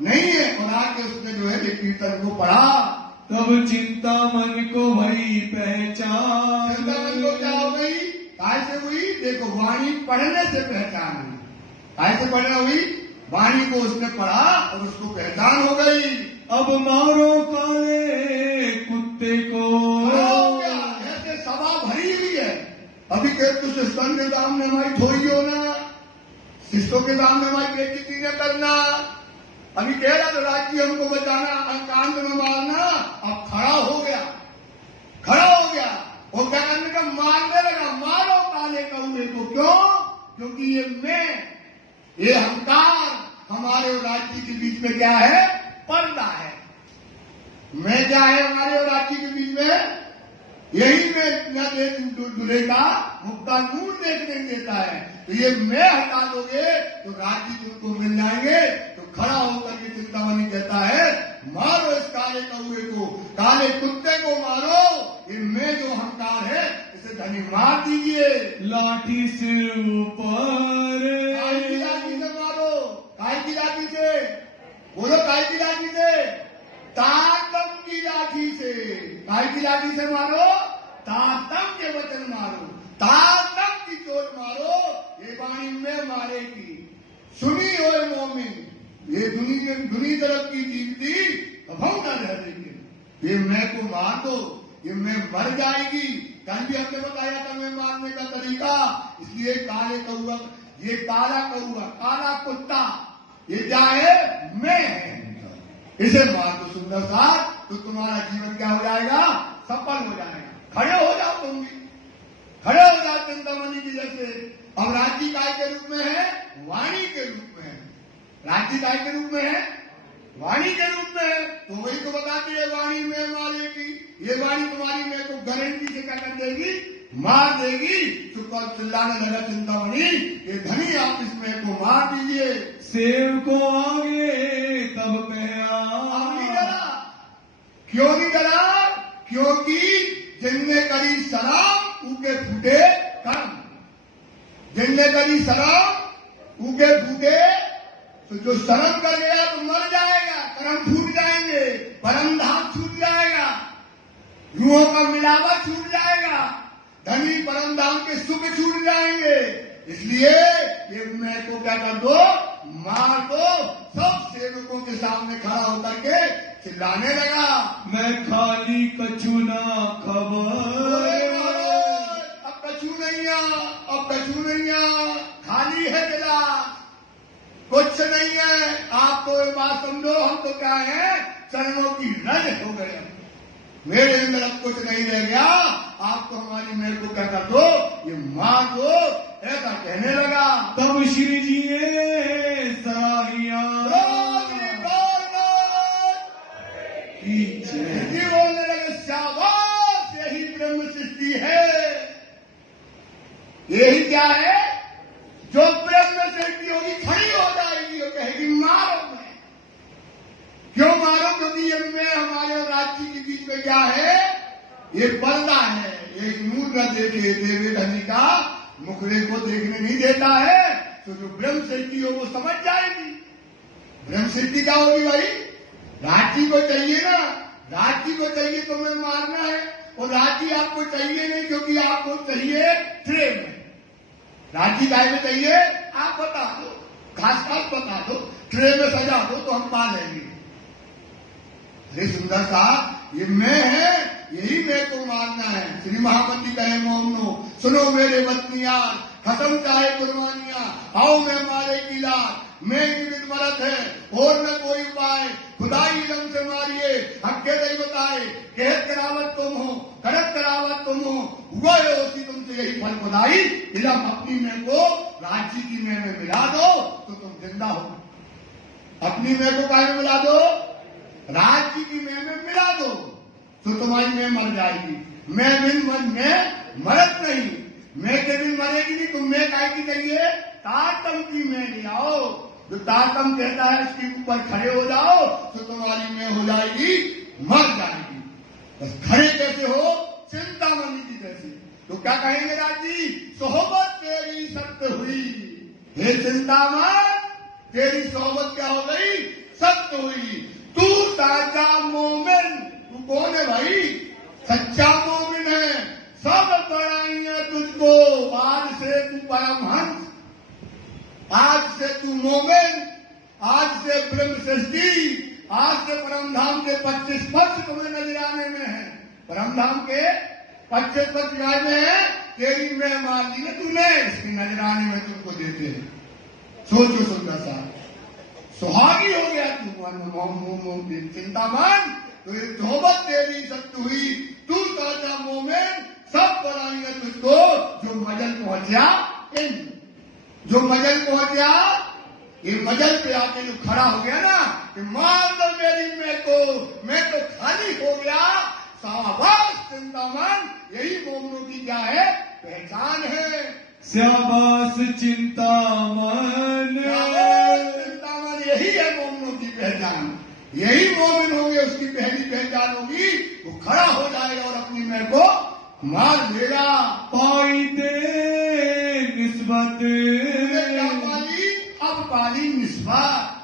नहीं है। और आके उसने जो है ये कीर्तन को पढ़ा, तब चिंतामणि को वही पहचान। चिंतामणि को क्या हो गई? काय से हुई? देखो वाणी पढ़ने से पहचान हुई। काय से पढ़ना हुई? वाणी को उसने पढ़ा और उसको पहचान हो गई। अब मारो काले कुत्ते को। ऐसे सभा भरी हुई है। अभी कह तुझे सन के सामने हमारी थोड़ी ना, शिष्यों के सामने हमारी बेइज्जती न करना। अभी कह रहा था राज जी हमको बचाना, अंकांत में मारना। अब खड़ा हो गया, खड़ा हो गया और क्या करने का? मारने लगा। मारो काले कौए को। क्यों? क्योंकि ये मैं, ये अहंकार हमारे और राज्य के बीच में क्या है? पर्दा है। मैं क्या है हमारे और राज्य के बीच में? यही में न दूल्हे का मुक्ता नूर देखने देता है। तो ये मैं हटा दोगे तो राज्य तुमको मिल जाएंगे। तो खड़ा होकर के चिंतामणि कहता है मारो इस काले कौए को, काले कुत्ते को मारो। ये मैं जो अहंकार है इसे धनी मार दीजिए। लाठी से ऊपर, काय की लाठी से मारो। काय की लाठी से बोलो, काय की लाठी से? तातम की लाठी से। काय की लाठी से मारो? तातम के वचन मारो, तातम की चोट मारो। ये वाणी में मारेगी। सुनी और मोमिन, ये दुनी तरफ की जीवती अभव न रह देगी। ये मैं को मार दो, ये मैं मर जाएगी। कल भी हमने बताया था मैं मारने का तरीका। इसलिए काले कौआ, ये काला कौआ, काला कुत्ता, ये क्या है? मैं है। इसे मार दो सुंदर साहब, तो तुम्हारा जीवन क्या हो जाएगा? सफल हो जाएगा। खड़े हो जाओ, तुम भी खड़े हो जाओ चिंतामणि की जैसे। अब राज्य काय के रूप में है? वाणी के रूप में है। राज्य काय के रूप में है? वाणी के रूप में है। तो वही तो बताती है वाणी में मारेगी। ये वाणी तुम्हारी मैं को गारंटी से क्या कर देगी? मार देगी। चुप चिल्लाने लगा चिंतामणि, ये धनी आप इसमें को मार दीजिए। सेव को आगे तब पहरा। नहीं डरा। क्यों नहीं डरा? क्योंकि जिनने करी शराब उनके फूटे कर्म। जिनने करी शराब उनके फूटे, तो जो शर्म कर गया तो मर जाएगा, कर्म छूट जाएंगे, परम धाम छूट जाएगा, रूहों का मिलावा छूट जाएगा, धनी परम धाम के सुख छूट जाएंगे। इसलिए ये मैं को क्या कर दो? मार दो। सब सेवकों के सामने खड़ा होकर के चिल्लाने लगा, मैं खाली कछु ना खबर। अब कछु नहीं आ, अब कछु नहीं आ, खाली है गिलास, कुछ नहीं है। आप तो ये बात समझो, हम तो क्या है? चरणों की रज हो गए। मेरे अंदर अब कुछ नहीं रह गया। आप तो हमारी मेरे को क्या कर दो? ये मार दो। ऐसा कहने लगा। तब श्री जी ने सराहिया बोलने लगे, शाबाश, यही ब्रह्म सृष्टि है। यही क्या है? जो ब्रह्म सृष्टि होगी खड़ी हो जाएगी और कहेगी मारो। मैं क्यों मारो? क्योंकि ये मैं हमारे और राज्य के बीच में क्या है? ये पर्दा है। ये नूर न देखे देवे धनी का मुखड़े को देखने नहीं देता है। तो जो ब्रह्म सृष्टि हो वो समझ जाएगी। ब्रह्म सृष्टि क्या होगी भाई? राज्य को चाहिए ना, राज्य को चाहिए तो मैं मारना है। और राज्य आपको चाहिए नहीं, क्योंकि आपको चाहिए ट्रे में। राज्य काय में चाहिए? आप बता दो, खास खास बता दो, ट्रे में सजा दो तो हम पा लेंगे। अरे सुंदर साहब, ये मैं है, यही मैं को मारना है। श्री महापति कहे मोमनो, सुनो मेरे वतनियार, खत्म चाहे कुर्बानियां, आओ मैं मारे की लात। मैं मरत है और न कोई उपाय, खुदाई रंग से मारिए, हक्के बताई कि जब अपनी मैं को राज्य की मैं में मिला दो तो तुम जिंदा हो। अपनी मैं को काय में मिला दो, राज्य की मैं में मिला दो तो तुम्हारी मैं मर जाएगी। मैं बिन मन में मरत नहीं, मैं के दिन मरेगी नहीं। तुम मैं काय की कहिए, तारतम की मैं ले आओ। जो तारतम कहता है इसके ऊपर खड़े हो जाओ तो तुम्हारी मैं हो जाएगी, मर जाएगी। बस खड़े कैसे हो, चिंतामणि की जैसे। तो क्या कहेंगे राज जी, सोहबत तेरी सत्य हुई। हे चिंतामण, तेरी सोहबत क्या हो गई, सत्य हुई। तू साचा मोमिन, तू कौन है भाई, सच्चा मोमिन है। सब पढ़ाएंगे तुझको, आज से तू परमहंस, आज से तू मोमिन, आज से ब्रह्म सृष्टि, आज से परमधाम के 25 पक्ष तुम्हें नजराने में है। परमधाम के 25 पक्ष में है, तेरी मैं मान ली है तूने, इसकी नजराने में तुमको देते हैं। सोचो सुंदर सा, सुहागी हो गया तू चिंतामण। तो ये तौबत तेरी सत्य हुई। तू साचा मोमिन, सब बनाएंगे तुझको। जो मजल पहुंचा, जो मजल पहुंचा, ये मजल पे आके जो खड़ा हो गया ना कि मार दो मेरी मैं तो खाली हो गया। शाबाश चिंतामण, यही मोमनों की क्या है, पहचान है। शाबाश चिंतामण, चिंतामण यही है मोमनों की पहचान। यही मोमिन होंगे, उसकी पहली पहचान होगी। वो खड़ा हो जाएगा और अपनी मैं को मार देगा। पाई दे निस्बत, क्या पाली, अब पाली निस्बत।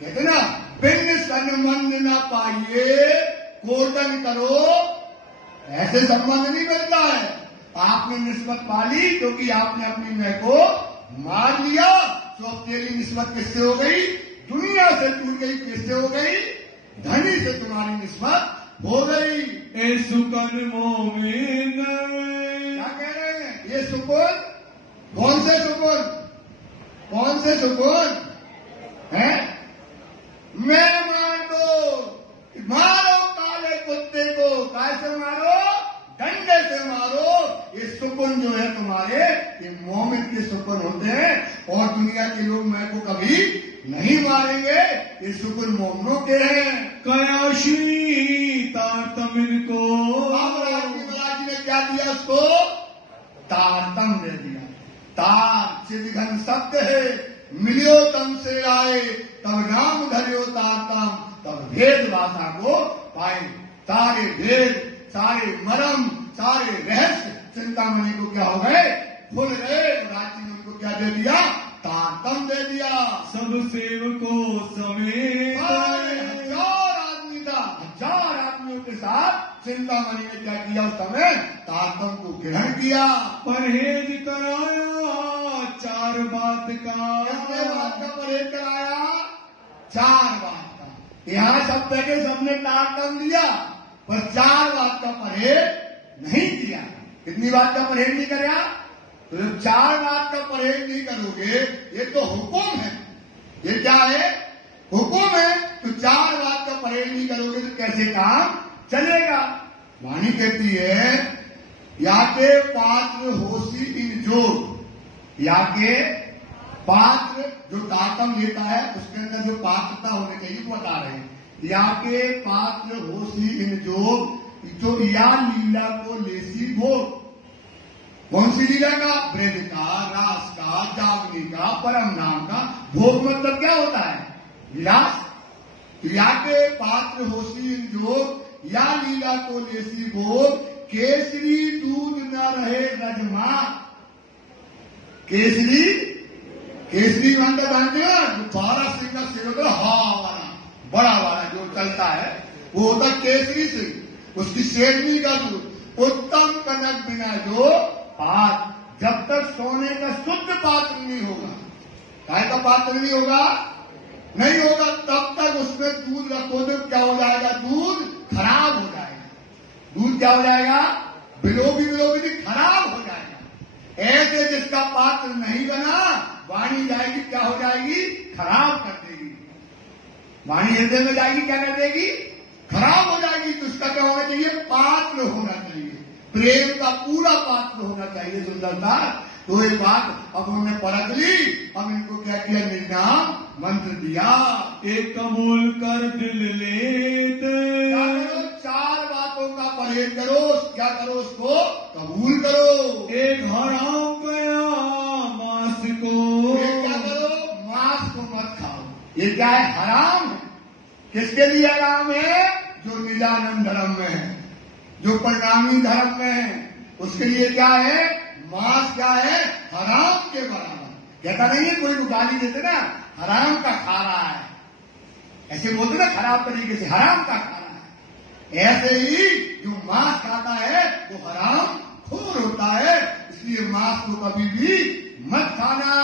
कहते ना, बिन संबंध न पाइए कोटन करो, ऐसे संबंध नहीं बनता है। आपने निस्बत पाली क्योंकि आपने अपनी मैं को मार लिया। तो अब तेरी निस्बत किससे हो गई, दुनिया से टूट गई। किससे हो गई, धनी से तुम्हारी निस्बत हो गई। ए सुकन मोमिन, क्या कह रहे हैं, ये सुकून कौन से सुकून, कौन से सुकून है। मैं मार दो, मारो काले कुत्ते को, कैसे मारो, डंडे से मारो। ये सुकून जो है तुम्हारे, ये मोमिन के सुकून होते हैं। और दुनिया के लोग मैं को कभी नहीं मारेंगे, ये सुकून मोमिनों के हैं। कयाशी तारतमिन को, महाराज ने क्या दिया उसको, तारतम दे दिया। तार चिदघन सत्य है, मिलियो तम से आए, तब नाम धरियो तारतम, तब भेद भाषा को पाए। सारे भेद, सारे मरम, सारे रहस्य चिंतामणि को क्या हो गए, खुल गए। राजी ने उनको क्या दे दिया, तारतम दे दिया। सब सेवकों समेत, 1000 आदमी था, 1000 आदमियों के साथ चिंतामणि ने क्या किया, उस समय तारतम को ग्रहण किया। परहेज कराया 4 बात का, कितने बात का परहेज कराया, 4 बात का। यहाँ सब पैके सबने तारतम दिया, पर 4 बात का परहेज नहीं किया। कितनी बात का परहेज नहीं कराया, तो जब 4 बात का परहेज नहीं करोगे, ये तो हुक्म है। ये क्या है, हुक्म है। तो 4 बात का परहेज नहीं करोगे तो कैसे काम चलेगा। वाणी कहती है, या के पात्र होशी इन जोग, या के पात्र जो दातम लेता है उसके अंदर जो पात्रता होनी चाहिए वो बता रहे हैं। या के पात्र होशी इन जोग, जो या लीला को लेसी भोग। कौन सी लीला का, ब्रज का, रास का, जागनी का, परम नाम का। भोग मतलब क्या होता है, विलास। या के पात्र होशी इन जोग, या लीला को लेसी भोग। केसरी दूध न रहे रजमा, केसरी, केसरी मानते जानते हो, जो 12 सिंह का सिर होता है, हा वाला, बड़ा वाला जो चलता है, वो होता केसरी सिंह। उसकी शेरनी का दूध। उत्तम कनक बिना जो पात्र, जब तक सोने का शुद्ध पात्र नहीं होगा, काय का पात्र नहीं होगा, नहीं होगा, तब तक उसमें दूध रखो तो क्या हो जाएगा, दूध खराब हो जाएगा। दूध क्या हो जाएगा, बिलोबी खराब हो जाएगा। ऐसे जिसका पात्र नहीं बना, वाणी जाएगी क्या हो जाएगी, खराब कर देगी। वाणी हृदय में जाएगी क्या कर देगी, खराब हो जाएगी। तो उसका क्या होना चाहिए, पात्र होना चाहिए। प्रेम का पूरा पात्र होना चाहिए सुंदरता। तो एक बात अब उन्होंने परख ली, अब इनको क्या किया, निर्नाम मंत्र दिया। एक कबूल कर दिल लेते, चार बातों का परहेज करो। क्या करो, उसको कबूल करो। एक हराम गया मांस को, क्या करो, मांस को मत खाओ। ये क्या है, हराम है। किसके लिए हराम है, जो निजानंद धर्म में है, जो परिणामी धर्म में है, उसके लिए क्या है, मांस क्या है, हराम के बराबर। कहता नहीं है, कोई गाली देते ना, हराम का खा रहा है, ऐसे बोलते ना खराब तरीके से, हराम का खा रहा है। ऐसे ही जो मांस खाता है वो हराम खोर होता है, इसलिए मांस को कभी भी मत खाना।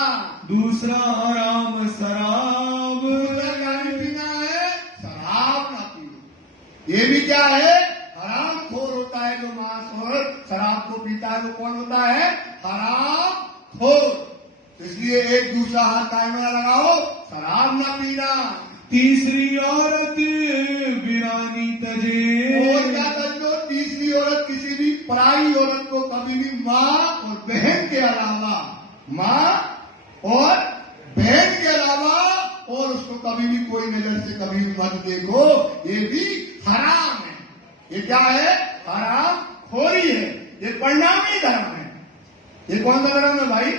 दूसरा हराम शराब, पानी पीना है, शराब ना पियो। ये भी क्या है, हराम खोर होता है। जो मांस और शराब को पीता है वो कौन होता है, हराम खोर। इसलिए एक दूसरा हाथ दाएं में लगाओ, शराब ना पीना। तीसरी औरत वीरानी तजे, और क्या समझो, तीसरी औरत किसी भी पराई औरत को कभी भी माँ और बहन के अलावा, माँ और बहन के अलावा और उसको कभी भी कोई नजर से कभी भी मत देखो, ये भी हराम है। ये क्या है, हराम खोरी है। ये परिणामी धर्म है। ये कौन सा धर्म है भाई,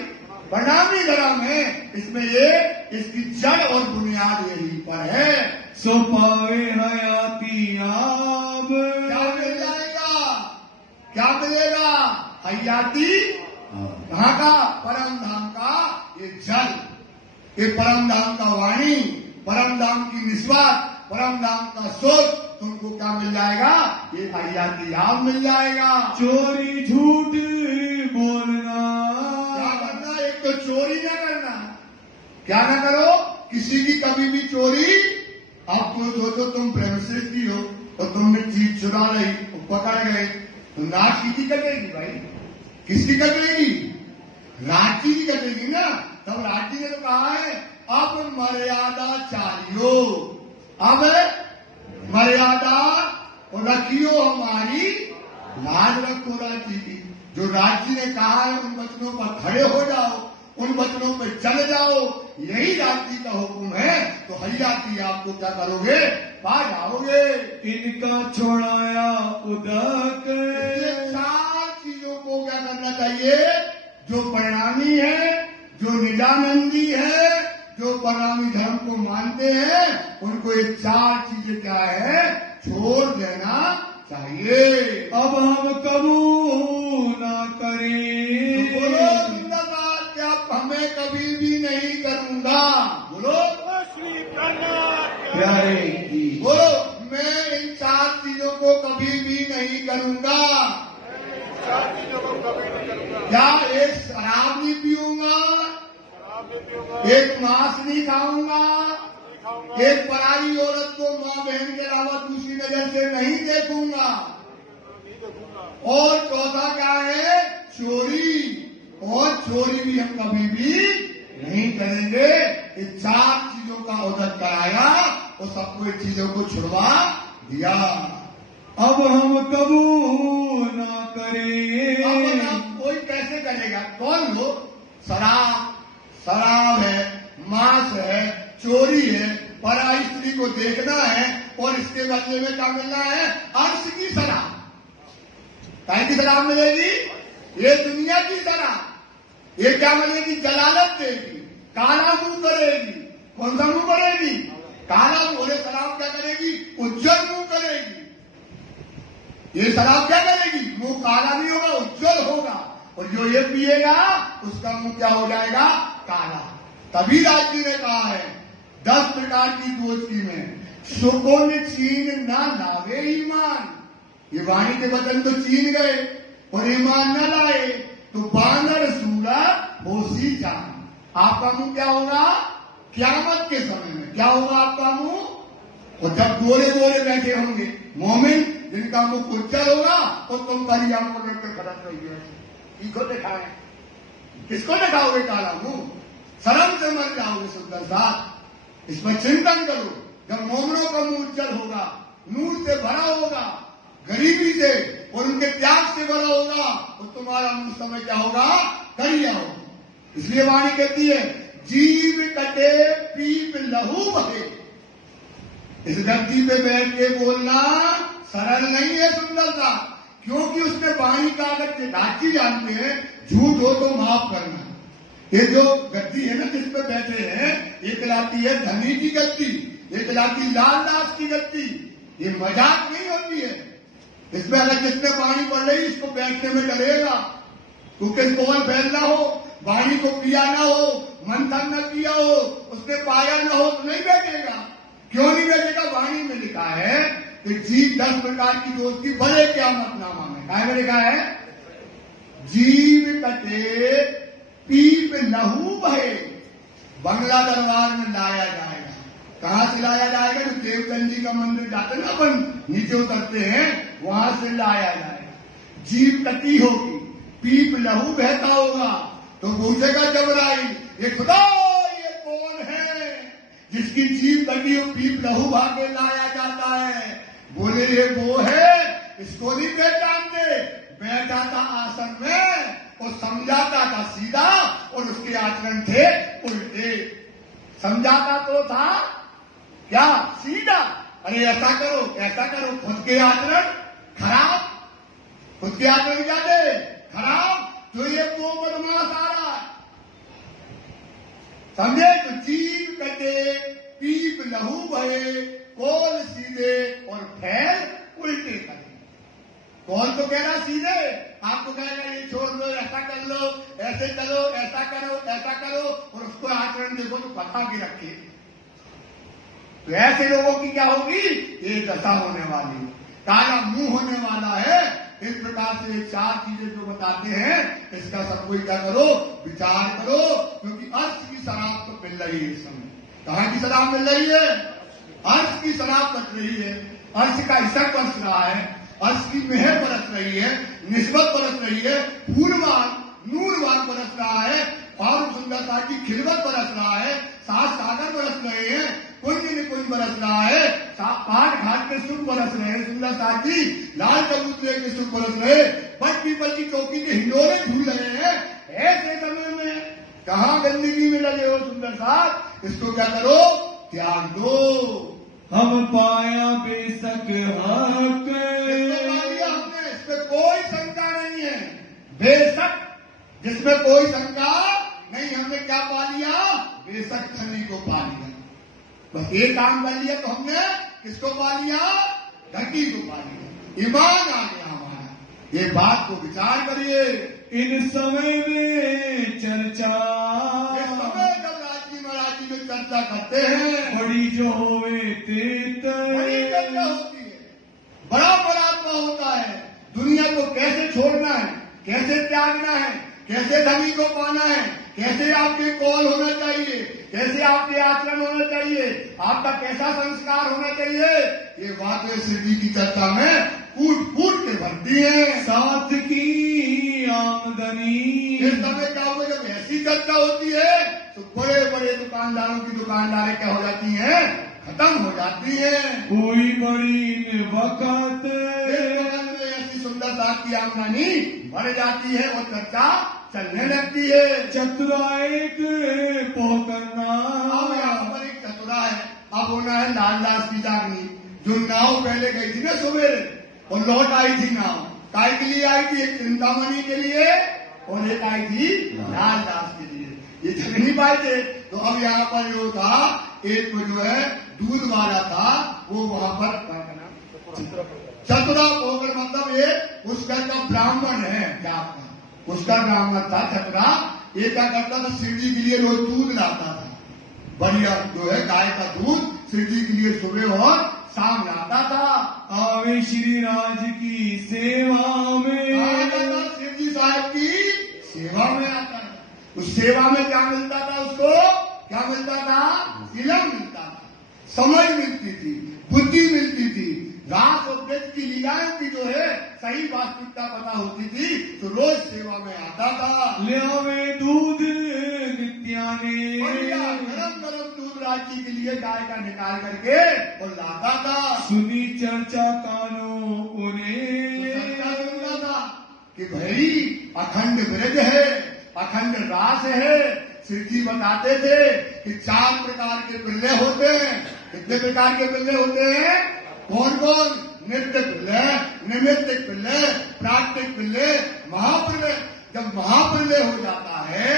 परिणामी धर्म है। इसमें ये इसकी जड़ और बुनियाद यही पर है। सो पावे हयाती आब, क्या मिल जाएगा, क्या मिलेगा, हयाती कहाँ का, परम धाम का ये जल, ये परम धाम का वाणी, परम धाम की निस्बत, परम धाम का सोच, तुमको क्या मिल जाएगा, ये हयाती आब मिल जाएगा। चोरी झूठ बोलना, क्या करना, एक तो चोरी न करना, क्या ना करो, किसी की कभी भी चोरी। अब तो सोचो तुम प्रेमिसेस की हो और तुमने चीज चुरा रही, पकड़ गए, तो नाच किसकी कटेगी भाई, किसकी कटेगी, रांची की कटेगी ना। तब रांची ने तो कहा है, अब मर्यादा चाहिए, अब मर्यादा और रखियो हमारी, लाज रखो रांची की। जो रांची ने कहा है उन वचनों पर खड़े हो जाओ, उन वचनों पे चले जाओ, यही रांची का हुक्म है। तो हयाती आपको क्या करोगे, पा जाओगे। इनका छोड़ाया उदक, चार चीजों को क्या करना चाहिए, जो परिणामी है, जो निजानंदी है, जो परिणामी धर्म को मानते हैं, उनको ये चार चीजें क्या है, छोड़ देना चाहिए। अब हम कबूल ना करें, तो बोलो जिंदाबाद, क्या हमें कभी भी नहीं करूंगा, बोलो श्री प्रहलाद प्यारे की, बोलो मैं इन चार चीजों को कभी भी नहीं करूंगा। चार चीजों को कभी नहीं करूंगा। क्या एक शराब नहीं पीऊंगा, शराब नहीं पीऊंगा, एक मांस नहीं खाऊंगा, नहीं खाऊंगा, एक पराई औरत को माँ बहन के अलावा दूसरी नजर से नहीं देखूंगा, नहीं देखूंगा, और चौथा क्या है, चोरी। और चोरी भी हम कभी भी नहीं करेंगे। इस चार चीजों का उदक कराया और सबको इन चीजों को छुड़वा दिया। अब हम कबूल ना करें। अब कोई कैसे करेगा, कौन हो, शराब है, मांस है, चोरी है, पराई स्त्री को देखना है, और इसके बदले में क्या मिलना है, अर्श की शराब। कहीं की शराब मिलेगी, ये दुनिया की शराब। ये क्या मिलेगी, जलालत देगी, काला मुंह करेगी। कौन सा मुंह करेगी, काला मुंह। और ये शराब क्या करेगी, उज्जवल मुंह करेगी। ये शराब क्या करेगी, मुंह काला नहीं होगा, उज्जवल होगा। और जो ये पिएगा उसका मुंह क्या हो जाएगा, काला। तभी राजी ने कहा है 10 प्रकार की दोस्ती में सुकों ने चीन ना लावे ईमान। ये वाणी के वचन तो चीन गए और ईमान न लाए तो बानर सूरा होशी जान। आपका मुंह क्या होगा, क़यामत के समय में क्या होगा आपका मुंह, और जब गोरे गोरे बैठे होंगे मोमिन, जिनका मुंह उज्जवल होगा, और तुम कहीं हम पकड़ कर खड़ा रहिए, किसको दिखाए, किसको दिखाओगे काला मुंह, शर्म से मर जाओगे। सुंदर साथ इस पर चिंतन करो। जब मोमिनों का मुंह उज्जवल होगा, नूर से भरा होगा, गरीबी से और उनके त्याग से बड़ा होगा तो तुम्हारा मुंह समय क्या होगा, करिया होगा। इसलिए वाणी कहती है जीव कटे पीप लहू बहे। इस धरती पे बैठ के बोलना सरल नहीं है सुंदरता, क्योंकि उसने वाणी का अगर ढांची जानते हैं, झूठ हो तो माफ करना। ये जो गद्दी है ना जिस पे बैठे हैं, ये कहलाती है धनी की गद्दी, ये कहलाती लालदास की गद्दी। ये मजाक नहीं होती है। इसमें अगर जिसने वाणी पढ़ रही इसको बैठने में डरेगा, क्योंकि कौन फैल ना हो, वाणी को पिया ना हो, मंथन न किया हो, उसने पाया ना हो तो नहीं बैठेगा। क्यों नहीं बैठेगा? वाणी में लिखा है कि जीव 10 प्रकार की दोस्ती बड़े क़यामतनामा में क्या में लिखा है, जीव कटे पीप लहू बहे। बंगला दरबार में लाया जाएगा। कहां से लाया जाएगा? जो देवचंद जी का मंदिर जाते ना अपन नीचे उतरते हैं, वहां से लाया जाएगा। जीव कटी होगी, पीप लहू बहता होगा, तो पूछेगा जबराइल ये खुदा ये कौन है जिसकी जीव कटी हो पीप लहू भागे लाया जाता है? बोले ये वो है, इसको नहीं पहचानते। बैठा था आसन में और समझाता था सीधा, और उसके आचरण थे उल्टे। समझाता तो था क्या, सीधा, अरे ऐसा करो ऐसा करो, खुद के आचरण खराब, खुद के आचरण क्या थे खराब, तो ये वो बदमाश आ रहा है। समझे? तो जीव कटे पीप लहू बहे, कौन सीधे और फैल उल्टे करे। कौन तो कह रहा सीधे, आपको कहेगा ये छोड़ दो, ऐसा कर लो, ऐसे चलो, ऐसा करो ऐसा करो, और उसको आचरण देखो तो पता भी रखे। तो ऐसे लोगों की क्या होगी, ये दशा होने वाली, काला मुंह होने वाला है। इस प्रकार से 4 चीजें जो बताते हैं, इसका सब कोई क्या करो, विचार करो, क्योंकि अर्श की शराब तो मिल रही है इस समय। कहां की शराब मिल रही है? अर्श की शराब बच रही है। अर्श का इसक बरस रहा है, अर्श की मेहर बरस रही है, निस्बत बरस रही है, फूलवान नूरवान बरस रहा है, और सुंदरता की खिलवत बरस रहा है, 7 सागर बरस रहे हैं, कुंज निकुंज बरस रहा है, 5 घाट के सुख बरस रहे हैं, सुंदरता की लाल चबूतरे के सुख बरस रहे, बच पीपल की चौकी के हिंडोरे झूल रहे हैं। ऐसे समय में कहां गंदगी में लगे हो सुंदरता, इसको क्या करो, त्याग दो। हम पाया बेशक हक, हमने, इसमें कोई शंका नहीं है, बेशक, जिसमें कोई शंका नहीं। हमने क्या पा लिया, बेशक धनी को पा लिया। बस एक काम कर लिया तो हमने किसको पा लिया, धनी को पा लिया, ईमान आ गया हमारा। ये बात को विचार करिए। इन समय में चर्चा, इस समय जब राजी महाराज जी में चर्चा करते हैं, बड़ी जो होवे तेत, बड़ी चर्चा होती है, बड़ा परात्मा होता है। दुनिया को कैसे छोड़ना है, कैसे त्यागना है, कैसे धनी को पाना है, कैसे आपके कौल होना चाहिए, कैसे आपके आचरण होना चाहिए, आपका कैसा संस्कार होना चाहिए, ये बातें सिद्धि की चर्चा में फूट फूट के भरती है। साथ की आमदनी, इस समय क्या हुआ, जब ऐसी चर्चा होती है तो बड़े बड़े दुकानदारों की दुकानदारें क्या हो जाती हैं, खत्म हो जाती है। कोई बड़ी वक्त, ऐसी सुंदरता की आमदनी बढ़ जाती है और चर्चा चलने लगती है। चतुराई पोकरना, अब यहाँ पर एक चतुरा है, अब होना है लालदास की जागनी। जो नाव पहले गई थी ना सवेरे और लौट आई थी नाव, काय के लिए आई थी, एक चिंतामणि के लिए और एक आई थी लालदास के लिए। ये जग नहीं पाए थे, तो अब यहाँ पर जो था, एक को जो है दूध वाला था, वो वहां पर चतुरा पोकर, मतलब ये उस घर का ब्राह्मण है, क्या आपका उसका ब्राह्मण था चतुरा। ये क्या करता था, शिवजी के लिए रोज दूध लाता था, बढ़िया जो है गाय का दूध शिवजी के लिए सुबह और शाम लाता था। आवे श्री राज की सेवा में, शिवजी साहब की सेवा में आता है। उस सेवा में क्या मिलता था उसको, क्या मिलता था, इलम मिलता था, समझ मिलती थी, बुद्धि मिलती थी, रास और वेद की लीलाएं की जो है सही वास्तविकता पता होती थी, तो रोज सेवा में आता था। ले आवे दूध नित्याने, गरम गरम दूध राज्य के लिए गाय का निकाल करके और लाता था। सुनी चर्चा कानो उन्हें, कि भाई अखंड ब्रज है, अखंड रास है। श्री जी बताते थे कि 4 प्रकार के प्रलय होते हैं। कितने प्रकार के प्रलय होते हैं? कौन कौन? नित्य प्रलय, निमित्त प्रलय, प्राकृतिक प्रलय, महाप्रलय। जब महाप्रलय हो जाता है,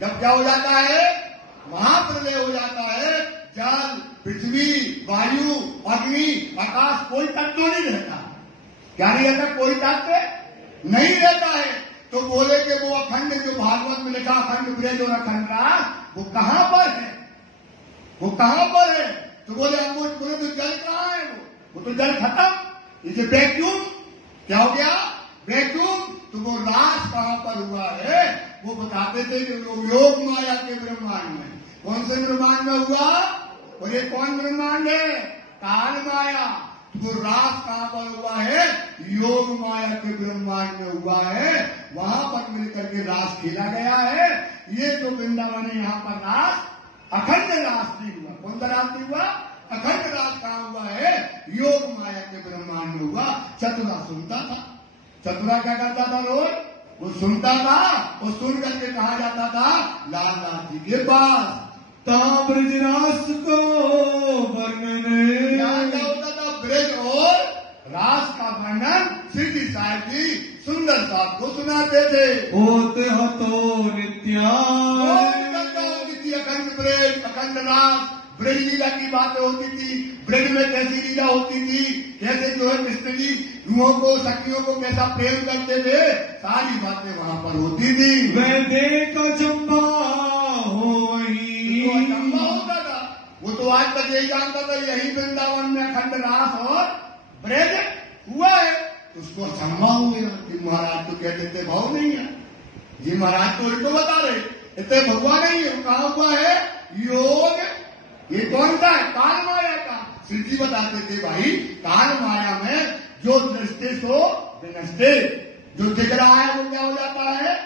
जब क्या हो जाता है? महाप्रलय हो जाता है, जल, पृथ्वी, वायु, अग्नि, आकाश, कोई तत्व नहीं रहता। क्या नहीं रहता? कोई तत्व नहीं रहता है। तो बोले कि वो अखंड जो भागवत में लिखा अखंड ब्रज और अखंड रास, वो कहां पर है? वो कहां पर है? तो बोले अमृत बोले तो जल कहां है? वो तो जल खत्म। ये वैक्यूम क्या हो गया? वैक्यूम। तो वो रास कहां पर हुआ है? वो बताते थे कि योग माया के ब्रह्मांड में। कौन से ब्रह्मांड में हुआ? और ये कौन ब्रह्मांड है? काल माया। वो रास कहां पर हुआ है? योग माया के ब्रह्मांड में हुआ है। वहां पर मिलकर के रास खेला गया है। ये जो वृंदावन है, यहाँ पर रास अखंड रास नहीं हुआ। कौन सा रास नहीं हुआ? अखंड रास कहां हुआ है? योग माया के ब्रह्मांड में हुआ। चतुरा सुनता था। चतुरा क्या करता था? रोज वो सुनता था और सुन करके कहा जाता था लालनाथ जी के पास। ब्रजरास को वर्णन क्या होता था? ब्रज और रास का वर्णन श्री जी साहब जी सुंदर साहब को सुनाते थे। होते हतो नित्या अखंड ब्रज, अखंड रास, ब्रज लीला की बातें होती थी। ब्रज में कैसी लीला होती थी, कैसे जो है कृष्ण जी रूहों को, सखियों को कैसा प्रेम करते थे, सारी बातें वहां पर होती थी। वह देख चंबा हो अचंबा होता था। वो तो आज तक यही जानता था यही वृंदावन में अखंड रास और ब्रज हुआ है। उसको अचंबा हो गया कि महाराज तो कहते थे भाव नहीं है जी। महाराज तो उनको बता रहे इतने भगवान नहीं है। कहा हुआ है? योग। ये कौन सा है? काल माया का। श्री जी बताते थे भाई काल माया में जो दृष्टि सो विनष्टे, जो दिख रहा है वो क्या हो जाता है?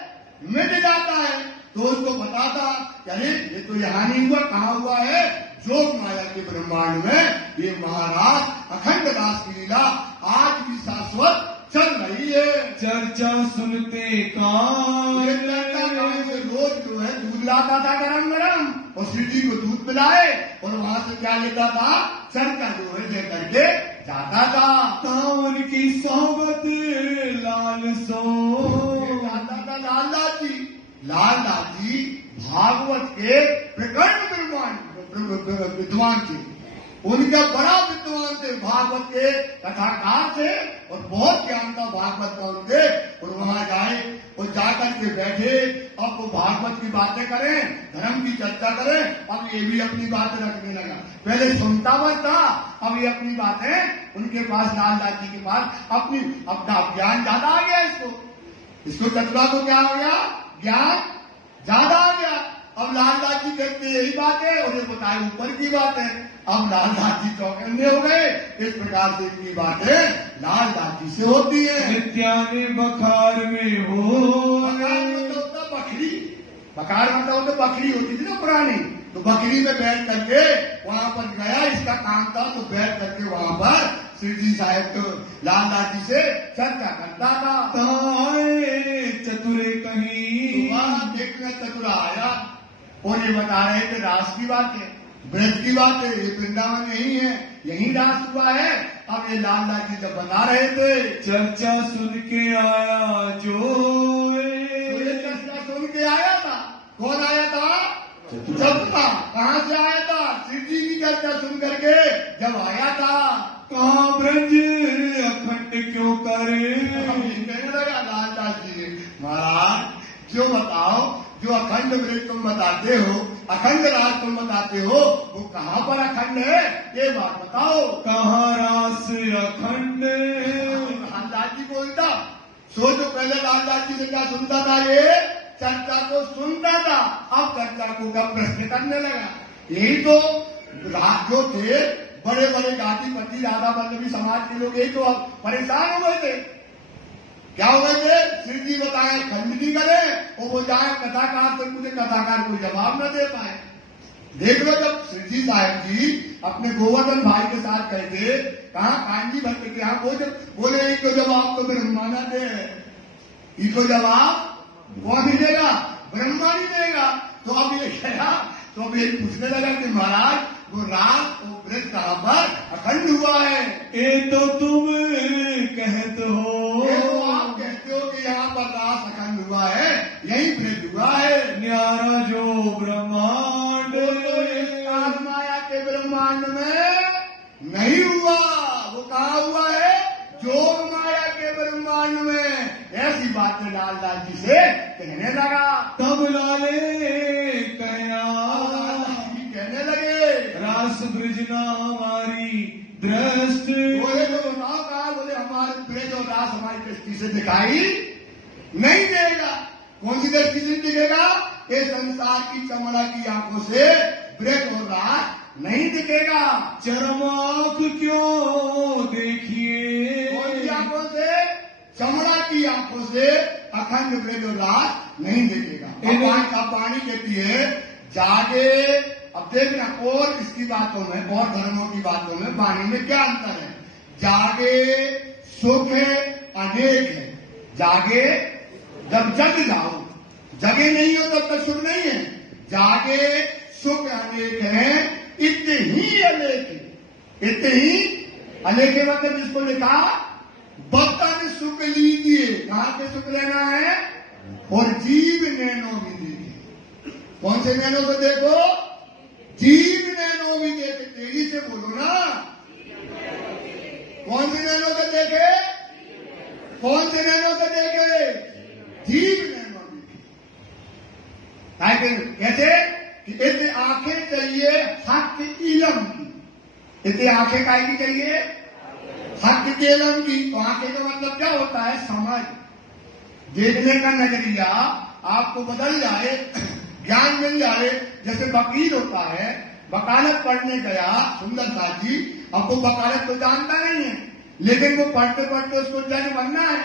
मिट जाता है। तो उसको पता था कि अरे ये तो यहाँ नहीं हुआ, कहाँ हुआ है? जोग माया के ब्रह्मांड में ये महाराज अखंड रास की लीला आज भी शाश्वत चल रही है। चर्चा सुनते रोज जो है दूध लाता था गरम गरम और श्री जी को दूध पिलाए और वहां से क्या लेता था? चर्चा जो है लेकर के जाता था। कान की सोबत लाल सो जाता था लालदास जी। लालदास जी भागवत के प्रकट विद्वान थे। उनका बड़ा विद्वान थे, भागवत के कथाकार थे और बहुत ज्ञान था भागवत का उनके। और वहां जाए और जाकर के बैठे, अब वो भागवत की बातें करें, धर्म की चर्चा करें। अब ये भी अपनी बातें रखने लगा। पहले सुनता हुआ था, अब ये अपनी बातें उनके पास, लालदास जी के पास अपना ज्ञान ज्यादा आ गया। इसको चतुरा को क्या हो गया? ज्ञान ज्यादा आ गया। अब लालदास जी कहते यही बात है और ये बताए ऊपर की बात है। अब लालदास जी चौकन्ने हो गए। इस प्रकार से इनकी बातें लालदास जी से होती है। नित्याने बखार में हो। बखार मतलब होता बकरी। बखार मतलब होता बकरी होती थी ना पुरानी। तो बकरी में बैठ करके वहां पर गया, इसका काम था। तो बैठ करके वहां पर श्री जी साहब तो लालदास जी से चर्चा करता था। चतुरे कहीं देखना चतुरा आया और ये बता रहे थे रास की बात है, ब्रज की बात है। ये वृंदावन यही है, यही रास हुआ है। अब ये लालदास जी जब बता रहे थे, चर्चा सुन के आया जो ये चर्चा सुन के आया था। कौन आया था? चतुरा। कहाँ से आया था? श्री जी की चर्चा सुन करके जब आया था। कहाँ ब्रज अखंड क्यों करे? कहने लगा लालदास जी, महाराज जो बताओ, जो अखंड ब्रज तुम बताते हो, अखंड रास तुम बताते हो, वो कहाँ पर अखंड है? ये बात बताओ। कहाँ रास अखंड? लालदास जी बोलता। सोचो पहले लालदास जी से क्या सुनता था? ये चर्चा को सुनता था। अब चर्चा को कब प्रश्न करने लगा। यही तो जो थे बड़े बड़े गादीपति राधा वल्लभी समाज के लोग, यही तो अब परेशान हो गए थे। क्या हो गए थे? श्री जी बताए खंड नहीं करे और वो जाए कथाकार से पूछे, कथाकार को जवाब न दे पाए। देख लो जब श्री जी साहब जी अपने गोवर्धन भाई के साथ गए थे, कहा कांजी भट्ट के यहाँ बोले एक तो जवाब तो ब्रह्माना दे। इसको जवाब कौन ही देगा? ब्रह्मा ही देगा। तो अब ये कहा, तो अब ये पूछने लगा कि महाराज वो रात वो व्रत कहां पर अखंड हुआ है? ये तो तुम कहत हो, ये तो आप कहते हो कि यहाँ पर रात अखंड हुआ है, यही व्रत हुआ है। न्यारा जो ब्रह्मांड तो इस काल माया के ब्रह्मांड में नहीं हुआ। वो कहा हुआ है? जोग माया के ब्रह्मांड में। ऐसी बातें लालदास जी से कहने लगा। तब लाले कहना, कहने लगे रास ब्रजना हमारी दृष्टि। बोले तो बताओ कहा? बोले हमारे ब्रज और रास हमारी दृष्टि से दिखाई नहीं देगा। कौन सी दृष्टि से दिखेगा? ये संसार की चमड़ा की आंखों से ब्रज और रास नहीं दिखेगा। चरमाख क्यों देखिए, कौन सी आंखों से? चमड़ा की आंखों से अखंड ब्रज और रास नहीं दिखेगा। अब पानी कहती है जागे। अब देखना और इसकी बातों में और धर्मों की बातों में वाणी में क्या अंतर है? जागे सुख अनेक है। जागे जब जग जाओ, जगे नहीं हो तब तक सुख नहीं है। जागे सुख अनेक है, इतने ही अनेक है। इतने ही अनेक है मतलब जिसको लिखा बतन सुख लीजिए। कहां से सुख लेना है? और जीव नैनो भी देखे। कौन से नैनो से देखो? जीव नैनो भी देखे। तेजी से बोलो ना। कौन से नैनो से देखे? कौन से नैनो से देखे? जीव नैनो देखे। कैसे? कि इतने आंखें चाहिए हक इलम की। इतने आंखें काय की चाहिए? हक के इलम की। तो आंखें का मतलब क्या होता है? समझ। देखने का नजरिया आपको बदल जाए, ज्ञान मिल जाए। जैसे वकील होता है, वकालत पढ़ने गया सुंदर साथ जी। अब वो वकालत तो जानता नहीं है, लेकिन वो पढ़ते पढ़ते उसको जज बनना है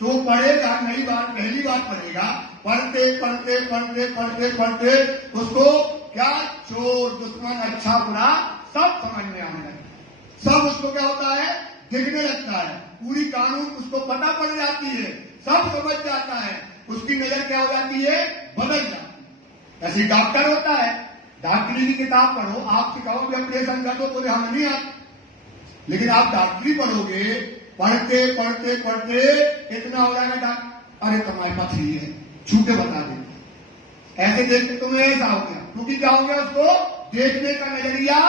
तो पढ़ेगा। नई बार पहली बार पढ़ेगा। पढ़ते पढ़ते पढ़ते पढ़ते पढ़ते उसको क्या चोर दुश्मन अच्छा बुरा सब समझ में आने लगता। सब उसको क्या होता है? दिखने लगता है। पूरी कानून उसको पता पड़ जाती है, सब समझ जाता है। उसकी नजर क्या हो जाती है? बदल जाती है। ऐसे डॉक्टर होता है, डॉक्टरी की किताब पढ़ो, आपसे कहो कि ऑपरेशन कर दो, बोले हम नहीं आते। लेकिन आप डॉक्टरी पढ़ोगे, पढ़ते पढ़ते पढ़ते इतना हो जाएगा डॉक्टर, अरे तुम्हारे पथरी है, छूटे बता देंगे। ऐसे देखते तुम्हें ऐसा हो गया, क्योंकि क्या हो गया? उसको देखने का नजरिया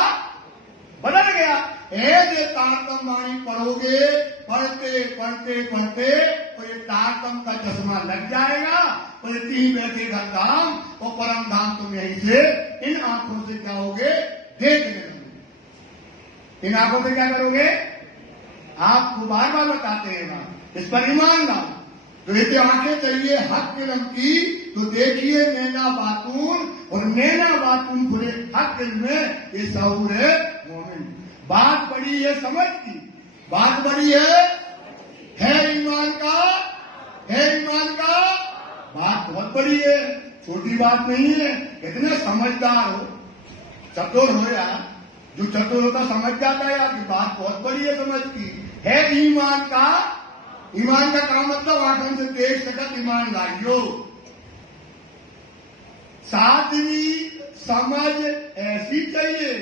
बदल गया। ऐसे तारतम वाणी पढ़ोगे, पढ़ते पढ़ते पढ़ते तो ये तारतम का चश्मा लग जाएगा। और तीन बैठे घर धाम और परम धाम तुम यहीं से इन आंखों से क्या होगे? देखने लगोगे। इन आंखों से क्या करोगे? आपको बार बार बताते हैं बात, इस पर ईमान लाओ। तो ये आंखें चाहिए हक इल्म की। तो देखिए नैना बातून, और नैना बातून खुले हक इल्म में ये शऊर है मोमिन। बात बड़ी है समझ की, बात बड़ी है ईमान का, है ईमान का। बात बहुत बड़ी है, छोटी बात नहीं है। इतने समझदार हो, चतुर हो यार। जो चतुर होता समझ जाता है यार कि बात बहुत बड़ी है समझ की। है ईमान का। ईमान का काम मतलब आंखों से देख सकत ईमान लाइयो। सातवीं समझ ऐसी चाहिए,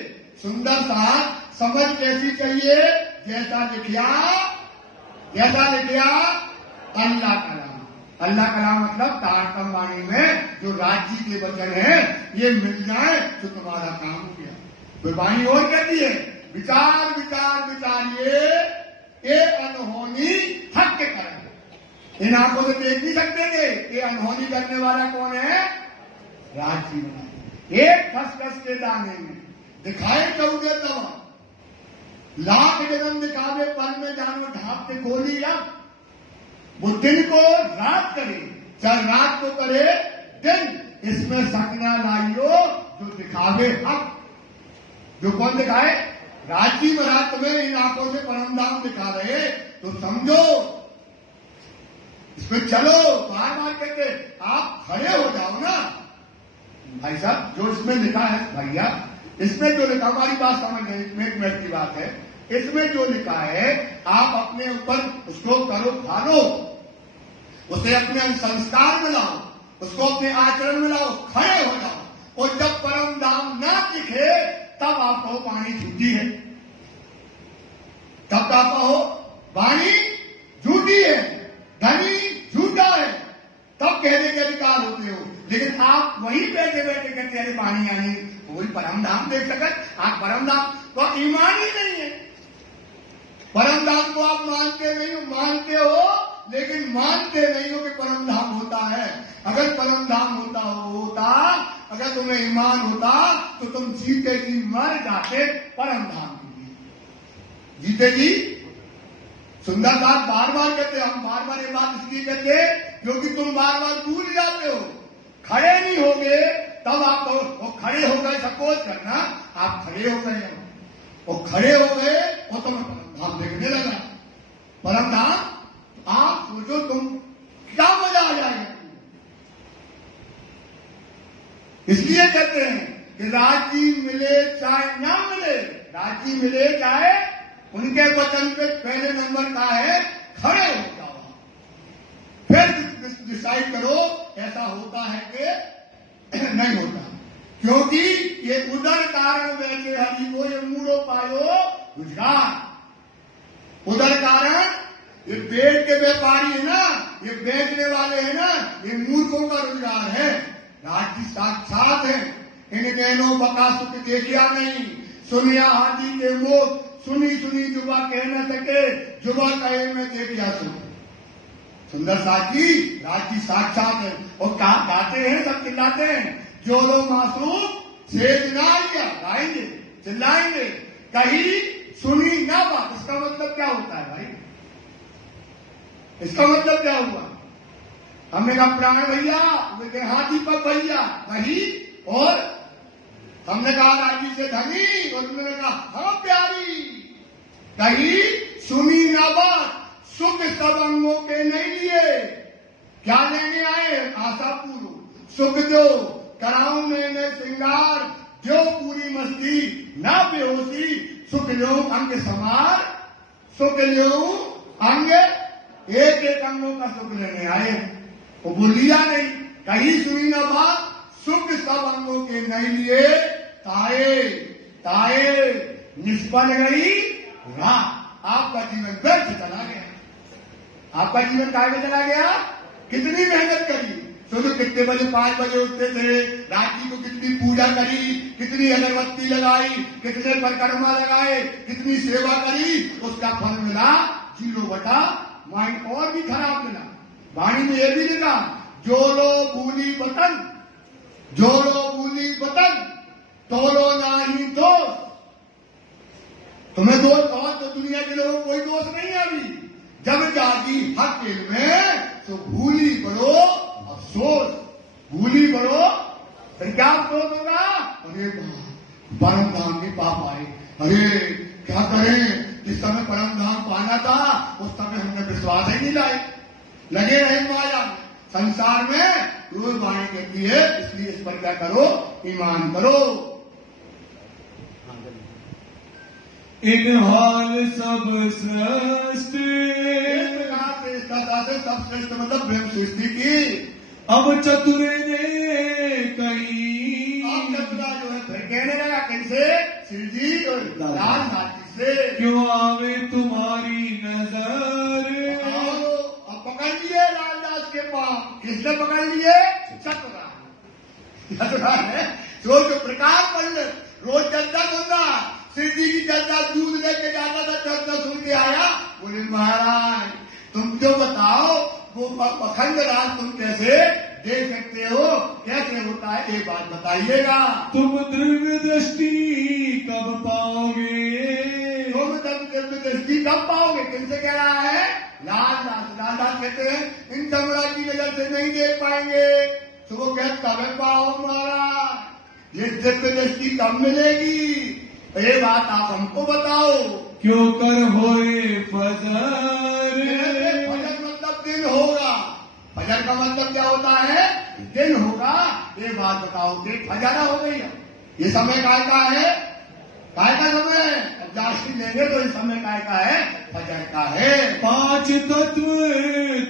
सुंदर साथ समझ कैसी चाहिए? जैसा लिखिया अल्लाह कलाम। अल्लाह कलाम मतलब तारतम वाणी में जो राज्य के वचन है ये मिल जाए तो तुम्हारा काम हो गया। तो वाणी और कहती है विचार विचार विचारिए ये अनहोनी हक के कारण। इन आंखों से देख नहीं सकते थे। ये अनहोनी करने वाला कौन है? राजी बना। एक खसखस के दाने में दिखाए चौदह तवा, लाख जन्म दिखावे पल में जानो ढापते खोली। अब वो दिन को रात करे, चाहे रात को करे दिन, इसमें सकना लाइयो जो दिखावे हक। जो कौन दिखाए? राजी महाराज में इन आंखों से परम धाम दिखा रहे तो समझो, इसमें चलो। बार बार कहते आप खड़े हो जाओ ना भाई साहब। जो इसमें लिखा है भैया, इसमें जो लिखा, हमारी बात समझ लें, इसमें एक मिनट की बात है। इसमें जो लिखा है आप अपने ऊपर उसको करो, फालो। उसे अपने संस्कार में लाओ, उसको अपने आचरण में लाओ, खड़े हो जाओ। और जब परम धाम न दिखे तब आप कहो वाणी झूठी है, तब आप कहो वाणी झूठी है, धनी झूठा है, तब कहने के अधिकार होते हो। लेकिन आप वही बैठे बैठे कहते हैं वाणी आनी वही परम धाम देख सकत, आप परम धाम तो ईमान ही नहीं है। परम धाम को आप मानते नहीं हो, मानते हो लेकिन मानते नहीं हो कि परम धाम होता है। अगर परम धाम होता, अगर तुम्हें ईमान होता तो तुम जीते जी मर जाते परम धाम के लिए। जीते जी सुंदर बात बार बार कहते, हम बार बार ये बात इसलिए कहते क्योंकि तुम बार बार भूल जाते हो। खड़े नहीं होगे तब आप वो खड़े हो गए, सपोज करना आप खड़े हो गए, वो खड़े हो गए और तुम परम धाम देखने लगा। परम धाम आप सोचो तुम क्या मजा आ जाएगा। इसलिए कहते हैं कि राजी मिले चाहे ना मिले, राजी मिले चाहे, उनके वचन पे पहले नंबर का है खड़े हो जाओ, फिर डिसाइड करो ऐसा होता है कि नहीं होता। क्योंकि ये उदर कारण बैठे हरि को ये मूड़ो पायो गुजरात। उदर कारण ये पेट के व्यापारी है ना, ये बेचने वाले हैं ना, ये मूर्खों का रोजगार है। राजी साक्षात है, इन नैनो बका सुख देखिया नहीं, सुनिया हाथी के मुख, सुनी सुनी जुबा कह न सके, जुबा कहे मैं देखिया सुख। सुंदर साथी राजी साक्षात है। और कहा गाते हैं, सब चिल्लाते हैं, जो लोग मासूम से दिनारिया गाएंगे, चिल्लाएंगे, कहीं सुनी ना बात। इसका मतलब क्या होता है भाई? इसका मतलब क्या हुआ? हमने कहा प्राण भैया, हाँ दीपक भैया वही, और हमने कहा राजी से धनी, और तुमने कहा हाँ प्यारी। कहीं सुनी ना बात, सुख सब अंगों के नहीं लिए, क्या लेने आए? आशा पूर्व सुख जो कराऊं मैंने श्रृंगार, जो पूरी मस्ती ना बेहोशी, सुख लो अंग समार, सुख लो अंग, एक एक अंगों का सुख लेने आए। वो बोलिया नहीं, कहीं सुनी ना बात, सुख सब अंगों के नहीं लिए, ताए ताए निष्फल गई रात। आपका जीवन व्यर्थ चला गया। आपका जीवन काय में चला गया? कितनी मेहनत करी, सुबह कितने बजे 5 बजे उठते थे, रात्रि को कितनी पूजा करी, कितनी अगरबत्ती लगाई, कितने परिक्रमा लगाए, कितनी सेवा करी, उसका फल मिला 0 माइंड और भी खराब मिला। वाणी में यह भी लिखा, जो लो भूली वतन, जो लो भूली वतन, तो लो नाही दोष। तुम्हें दोष और तो दुनिया के लोगों को कोई दोष नहीं है। अभी जब जागी हक में तो भूली बड़ो अफसोस, भूली बड़ो, फिर क्या अफसोस होगा? अरे परम धाम के पाप आए, अरे क्या करें, जिस समय परम धाम पाना था उस समय हमने विश्वास ही नहीं लाए, लगे रहे माया संसार में। रोज वाणी कहती है, इसलिए इस पर क्या करो? ईमान करो। इन हाल सब श्रेष्ठ, श्रेष्ठता से सब श्रेष्ठ मतलब ब्रह्म सृष्टि की। अब चतुरे ने कहीं, अब चतुरा जो है फिर कहने लगा, कैसे? शिव जी और लाल नाथी से, क्यों आवे तुम्हारी नजर। अब पकड़ लिए लालदास के पाप। किसने पकड़ लिए? चतुरा। चतुरा है जो प्रकाश पंडित रोज चर्चा सुनना, शिव जी की चर्चा दूध लेके जाता था, चर्चा सुन के आया, बोले महाराज तुम जो बताओ वो पखंड राज तुम कैसे देख सकते हो, कैसे होता है, एक बात बताइएगा। तुम दिव्य दृष्टि कब पाओगे? तुम दिव्य दृष्टि कब पाओगे? किनसे कह रहा है? लालदास कहते हैं इन चमड़ा की नजर से नहीं देख पाएंगे। तो वो कहते कब पाओ महाराज, ये दिव्य दृष्टि कब मिलेगी? ये बात आप हमको बताओ। क्यों कर होए फजर। फजर मतलब दिन होगा। फजर का मतलब क्या होता है? दिन होगा। ये बात बताओ कि फजर हो गई है, ये समय काय का है? काय का समय है? राशि लेंगे तो इस समय काय का है, फजर का है। 5 तत्व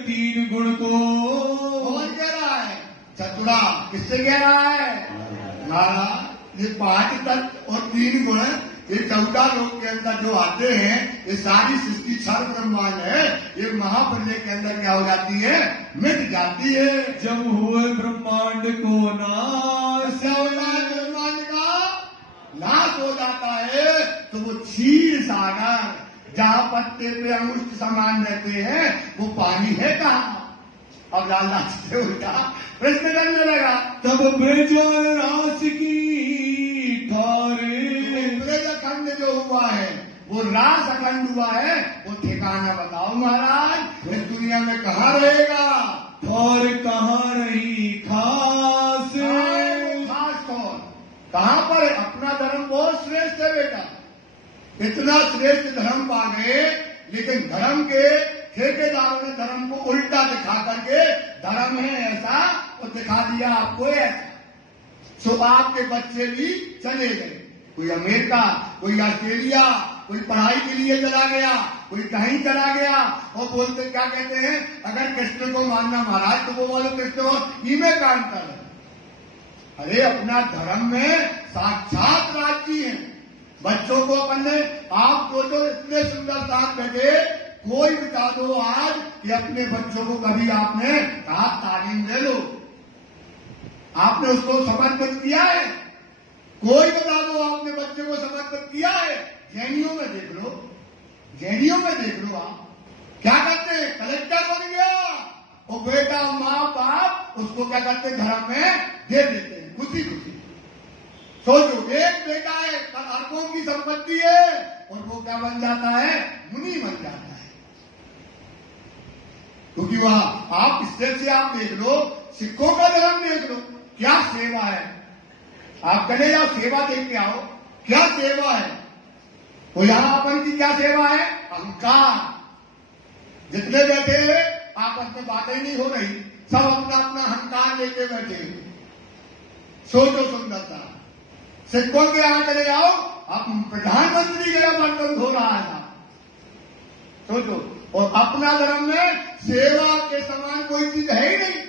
3 गुण को कौन कह रहा है? चतुरा। किससे कह रहा है? महाराज ये 5 तत्व और 3 गुण, ये 14 लोग के अंदर जो आते हैं, ये सारी सृष्टि क्षर ब्रह्मांड है, ये महाप्रलय के अंदर क्या हो जाती है, मिट जाती है। जब हुए ब्रह्मांड को नाश, ब्रह्मांड का नाश हो जाता है तो वो क्षीर सागर जहाँ पत्ते पे अंगुष्ठ समान रहते हैं वो पानी है कहाँ? अब लाला से उल्टा प्रश्न करने लगा। तब बेजान रास की ठारे, ब्रज अखंड जो हुआ है वो रास अखंड हुआ है, वो ठिकाना बताओ महाराज, इस दुनिया में कहाँ रहेगा और कहाँ रही खास। खास कौन? कहाँ पर? अपना धर्म बहुत श्रेष्ठ है बेटा, इतना श्रेष्ठ धर्म पा गए, लेकिन धर्म के ठेकेदारों ने धर्म को उल्टा दिखा करके धर्म है ऐसा और दिखा दिया आपको ऐसा। सो आपके बच्चे भी चले गए, कोई अमेरिका, कोई ऑस्ट्रेलिया, कोई पढ़ाई के लिए चला गया, कोई कहीं चला गया, और बोलते क्या कहते हैं, अगर कृष्ण को मानना महाराज तो वो बोलो कृष्ण को इमे का अंतर है। अरे अपना धर्म में साक्षात राज्य है। बच्चों को अपन ने, आप जो तो इतने सुंदर साथ बैठे, कोई बता दो आज कि अपने बच्चों को कभी आपने कहा तालीम दे लो, आपने उसको समर्पित किया है? कोई बता दो आपने बच्चे को समर्पित किया है? जैनियों में देख लो, जैनियों में देख लो, आप क्या करते हैं, कलेक्टर बन गया और बेटा माँ बाप उसको क्या करते, धर्म में दे देते हैं खुशी खुशी। सोचो एक बेटा है, अरबों की संपत्ति है, और वो क्या बन जाता है, मुनि बन जाता है। क्योंकि वहां आप इससे से आप देख लो, सिखों का धर्म देख लो, क्या सेवा है। आप चले जाओ सेवा देख के आओ, क्या सेवा है। तो यहां अपन की क्या सेवा है, अहंकार। जितने बैठे आपस में बातें नहीं हो रही, सब अपना अपना अहंकार लेके बैठे। सोचो सुंदरता, सिखों के यहां चले जाओ, आप प्रधानमंत्री का बर्तन धो रहा था, सोचो। और अपना धर्म में सेवा के समान कोई चीज है ही नहीं।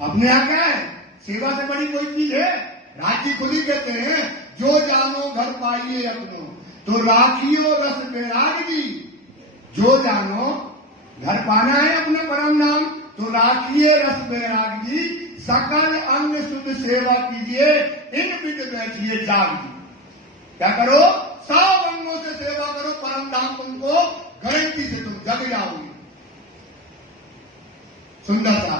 अपने यहां क्या है, सेवा से बड़ी कोई चीज है? राजी खुली कहते हैं, जो जानो घर पाइए अपनो तो राखियो रस बैरागी। जो जानो घर पाना है अपना परम नाम तो राखिए रस बैरागी, सकल अंग शुद्ध सेवा कीजिए, इन बिट बैठिए जागी। क्या करो, सब अंगों से सेवा करो, परम धाम तुमको गारंटी से तुम जग जाओगे। सुंदरता,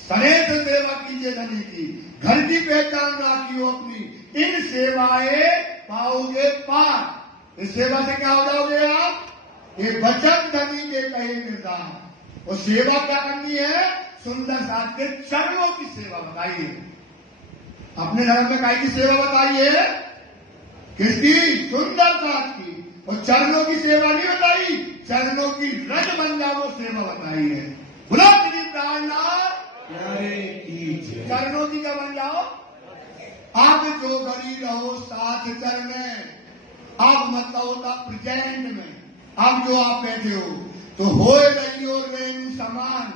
सने से सेवा कीजिए धनी की, घर की पहचान राखियो अपनी, इन सेवाएं पाओगे पार। इस सेवा से क्या हो जाओगे आप, ये वचन धनी के कहे निर्धार। और सेवा क्या करनी है, सुंदर साथ के चरणों की सेवा बताइए। अपने धर्म में काय की सेवा बताइए, किसकी, सुंदर साथ की। और चरणों की सेवा नहीं बताई, चरणों की रज बन जाओ सेवा बताई है। बोलो श्री प्राणनाथ चरणों की क्या बन जाओ। आप जो घड़ी रहो साथ चरण में, आप मतलब होता प्रेजेंट में, अब जो आप बैठे हो तो हो रही हो रेणु समान,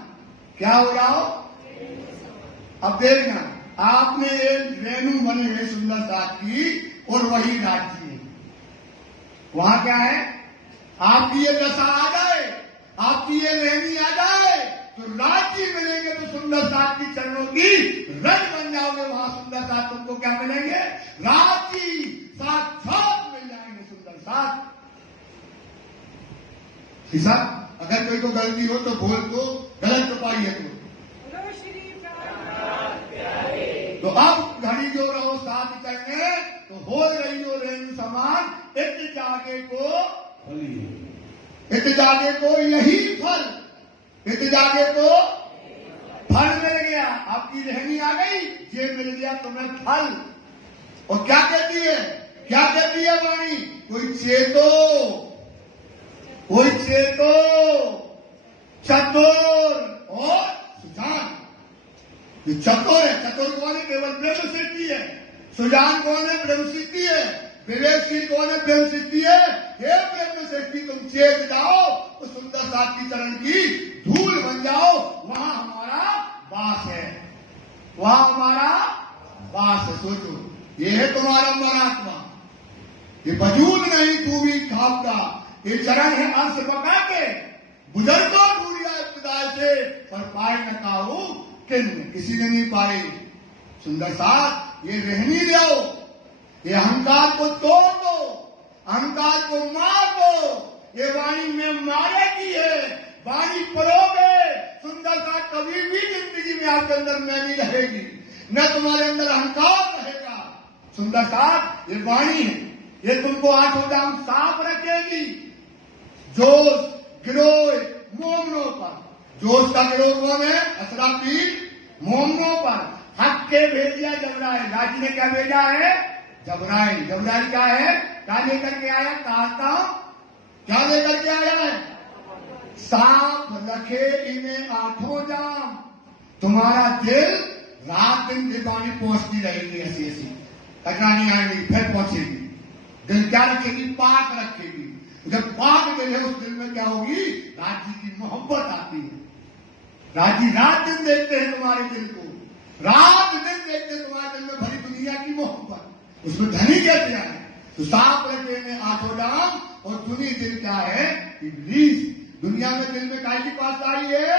क्या हो जाओ। अब देखना, आपने एक रेणु बने है सुंदर साथ की, और वही राज्य है। वहां क्या है, आपकी ये दशा आ जाए, आपकी ये रेणी आ जाए तो राज्य मिलेंगे, तो सुंदर साथ की चरणों की रज बन जाओगे। वहां सुंदर साथ तुमको क्या मिलेंगे, राज्य साक्षात मिल जाएंगे सुंदर साथ। साहब अगर कोई को गलती हो तो बोल दो, गलत तो पाइए तो अब घड़ी जो रहो साथ करने तो हो रही हो रेणु समान, इत जागे को यही फल, इत जागे को फल मिल गया, आपकी रहनी आ गई, ये मिल गया तुम्हें फल। और क्या कहती है, क्या कहती है वाणी, कोई चेतो, कोई चेतो, चतुर और सुजान। ये चतुर है, चतुर कौन है, केवल ब्रह्म सिद्धि है। सुजान कौन है, ब्रह्म सिद्धि है। विवेकशील कौन है? ब्रह्म सृष्टि है। हे ब्रह्म सृष्टि, तुम चेत जाओ, उस सुंदर साथ की चरण की धूल बन जाओ। वहां हमारा वास है, वहां हमारा वास है। सोचो, ये है तुम्हारा मरात्मा, ये वजूद नहीं तू भी खाप का, ये चरण है अंश बका के। बुजुर्गों दूरिया इब्तिदा से, पर पाए न काहू किन्न, किसी ने नहीं पाए। सुंदर साथ, ये रहनी लो, ये अहंकार को तोड़ दो, अहंकार को मार दो। ये वाणी में मारेगी है, वाणी पढ़ोगे सुंदर साथ, कभी भी जिंदगी में आपके अंदर मैं नहीं रहेगी, न तुम्हारे अंदर अहंकार रहेगा। सुंदर साथ, ये वाणी है, ये तुमको आंखों दाम साफ रखेगी। जोश गिरोह मोमनों पर, जोश का गिरोह कौन है? असराफील मोमनों पर। हक के भेजिया जबराइल, राजी ने क्या भेजा है? जबराइल। जबराइल क्या है? क्या लेकर के आया? कहता क्या लेकर के आया है? साफ रखे इन्हें आंखों जाम। तुम्हारा दिल रात दिन दीवानी पहुंचती रहेगी, ऐसी ऐसी कचरा नहीं आएगी, फिर पहुंचेगी। दिल क्या रखेगी? पाक रखेगी। जब पाक दिल है, उस दिल में क्या होगी? राजी की मोहब्बत आती है। राजी रात दिन देखते हैं तुम्हारे दिल को, रात दिन देखते हैं तुम्हारे दिल में भरी दुनिया की मोहब्बत। उसमें धनी कैसे आए? तो साफ रखे में आंखों दाम, और दुनी दिल क्या है? इब्लीस। दुनिया में दिल में काय की पासदारी है?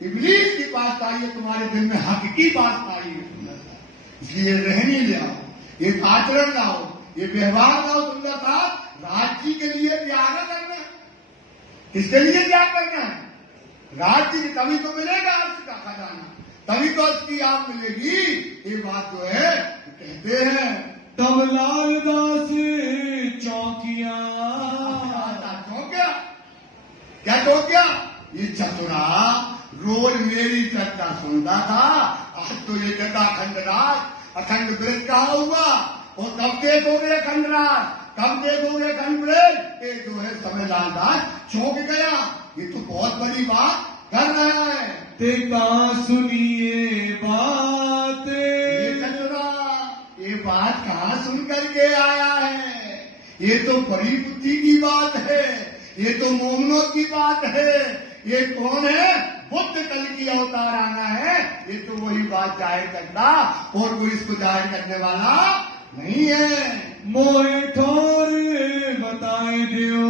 इब्लीस की पासदारी है। तुम्हारे दिल में हक की पासदारी है। इसलिए रहनी ले आओ, ये आचरण लाओ, ये व्यवहार लाओ। सुंदर साथ, राज्य के लिए त्याग करना है। किसके लिए त्याग करना है? राज्य की, तभी तो मिलेगा अर्थ का खजाना, तभी तो अर्थ की आप मिलेगी। ये बात जो है कहते हैं, तब लालदास चौकिया। चौंकिया क्या? चौंकिया ये चतुरा रोज मेरी चर्चा सुनता था, आज तो ये कहता अखंड राज, अखंड ब्रज कहा हुआ। और कब देखोगे अखंड राज, कब देखोगे अखंड ब्रज? ये जो है समय लालदास चौंक गया। ये तो बहुत बड़ी बात कर रहा है। ते कहाँ सुनिए बात, ये चतुरा ये बात कहाँ सुन करके आया है? ये तो बड़ी बुद्धि की बात है, ये तो मोमनों की बात है। ये कौन है? बुद्ध कल की अवतार आना है। ये तो वही बात जाहिर करता, और कोई इसको जाहिर करने वाला नहीं है। मोहे ठोर बताए दियो।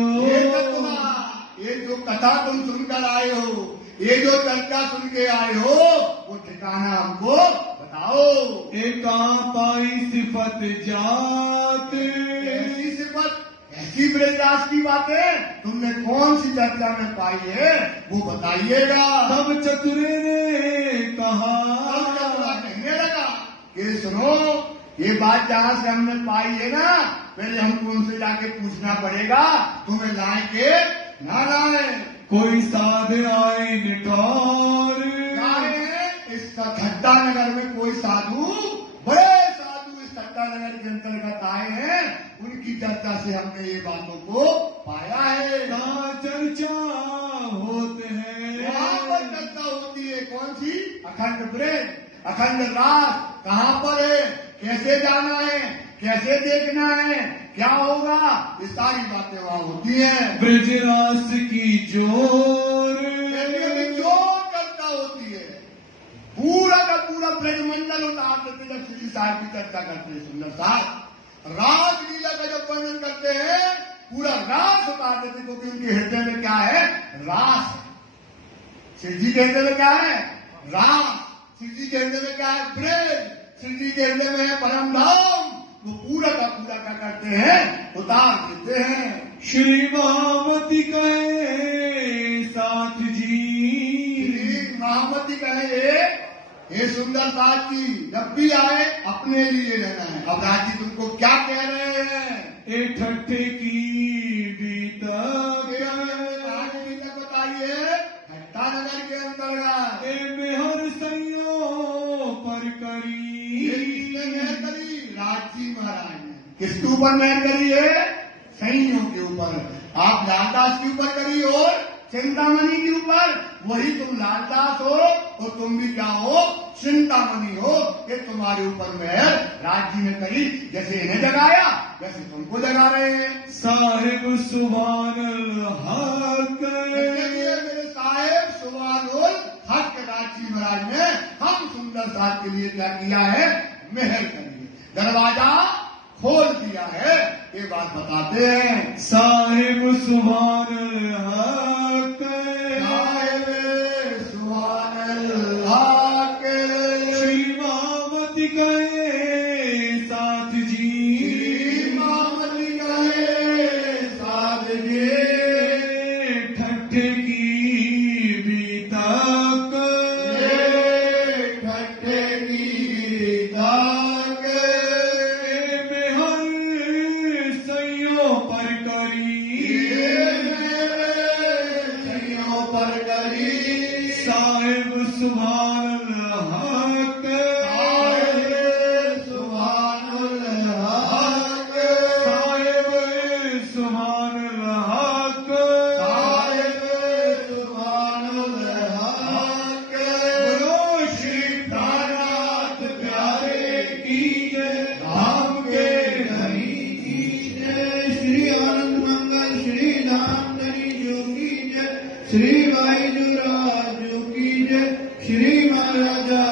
ये जो कथा तुम सुनकर आए हो, ये जो चर्चा सुन के आए हो, वो ठिकाना हमको बताओ। एका पाई सिफत जात, ऐसी सिफत, ऐसी ब्रजदास की बातें तुमने कौन सी चर्चा में पाई है, वो बताइएगा। तब चतुरे ने कहा, कहने लगा कि सुनो, ये बात जहां से हमने पाई है ना, पहले हमको उनसे जाके पूछना पड़ेगा, तुम्हें लाए के ना लाए। कोई साध आए निटौर, इस खट्टा नगर में कोई साधु, बड़े साधु इस खट्टा नगर के अंतर्गत आए हैं, उनकी चर्चा से हमने ये बातों को पाया है। चर्चा होते हैं, वहां पर चर्चा होती है। कौन सी? अखंड ब्रज, अखंड राज कहाँ पर है, कैसे जाना है, कैसे देखना है, क्या होगा, ये सारी बातें वहां होती हैं। ब्रजरास की जोर, जोर करता होती है। पूरा का पूरा ब्रजमंडल उतार देते जब श्री साहब की चर्चा करते हैं। सुंदर साहब रासलीला का जब वर्णन करते हैं, पूरा रास उतार देते, क्योंकि उनके हृदय में क्या है? रास। शिव जी के हृदय में क्या है? रास। शिव जी के हृदय में क्या है? ब्रज। शिव जी के हृदय में है परम धाम। वो पूरा का पूरा क्या करते हैं? उतार देते हैं। श्री महामती कहे साथ जी, श्री महामती कहे हे सुंदर साथ जी, जब भी आए अपने लिए रहना है। अब राजी तुमको क्या कह रहे हैं? ए ठट्ठे की बीता बताइए। ठट्टा नगर के अंतर्गत ए मेहर सैयों पर करी, करी राजी महाराज ने। किसके ऊपर मेहर करी है? सैनियों के ऊपर। आप लालदास के ऊपर करी और चिंतामणि के ऊपर। वही तुम लालदास हो और तुम भी क्या हो? चिंतामणि हो। ये तुम्हारे ऊपर मेहर राज जी ने करी। जैसे इन्हें जगाया, जैसे तुमको जगा रहे हैं। साहिब सुभानुल हक, मेरे साहेब सुभानुल हक राजी महाराज ने हम सुंदर साहब के लिए क्या किया है? मेहर करिए, दरवाजा खोल दिया है। ये बात बताते हैं। साहिब सुभानुल हक, साहिब सुभानुल हक, श्री मामती गए साथ जी, मामती गए साथ जी, ठठ की भी तक, ठठ की तक, मेहर सैयों पर करी, सैयों पर करी, साहिब सुभानुल हक, साहिब सुभानुल हक, साहिब सुभानुल हक, साहिब सुभानुल हक। बोलो श्री प्राणनाथ प्यारे की जय, धाम के धनी की जय, श्री आनंद मंगल श्री धामधनी जो की जय, श्री वायुराज जो की जय, श्री महाराजा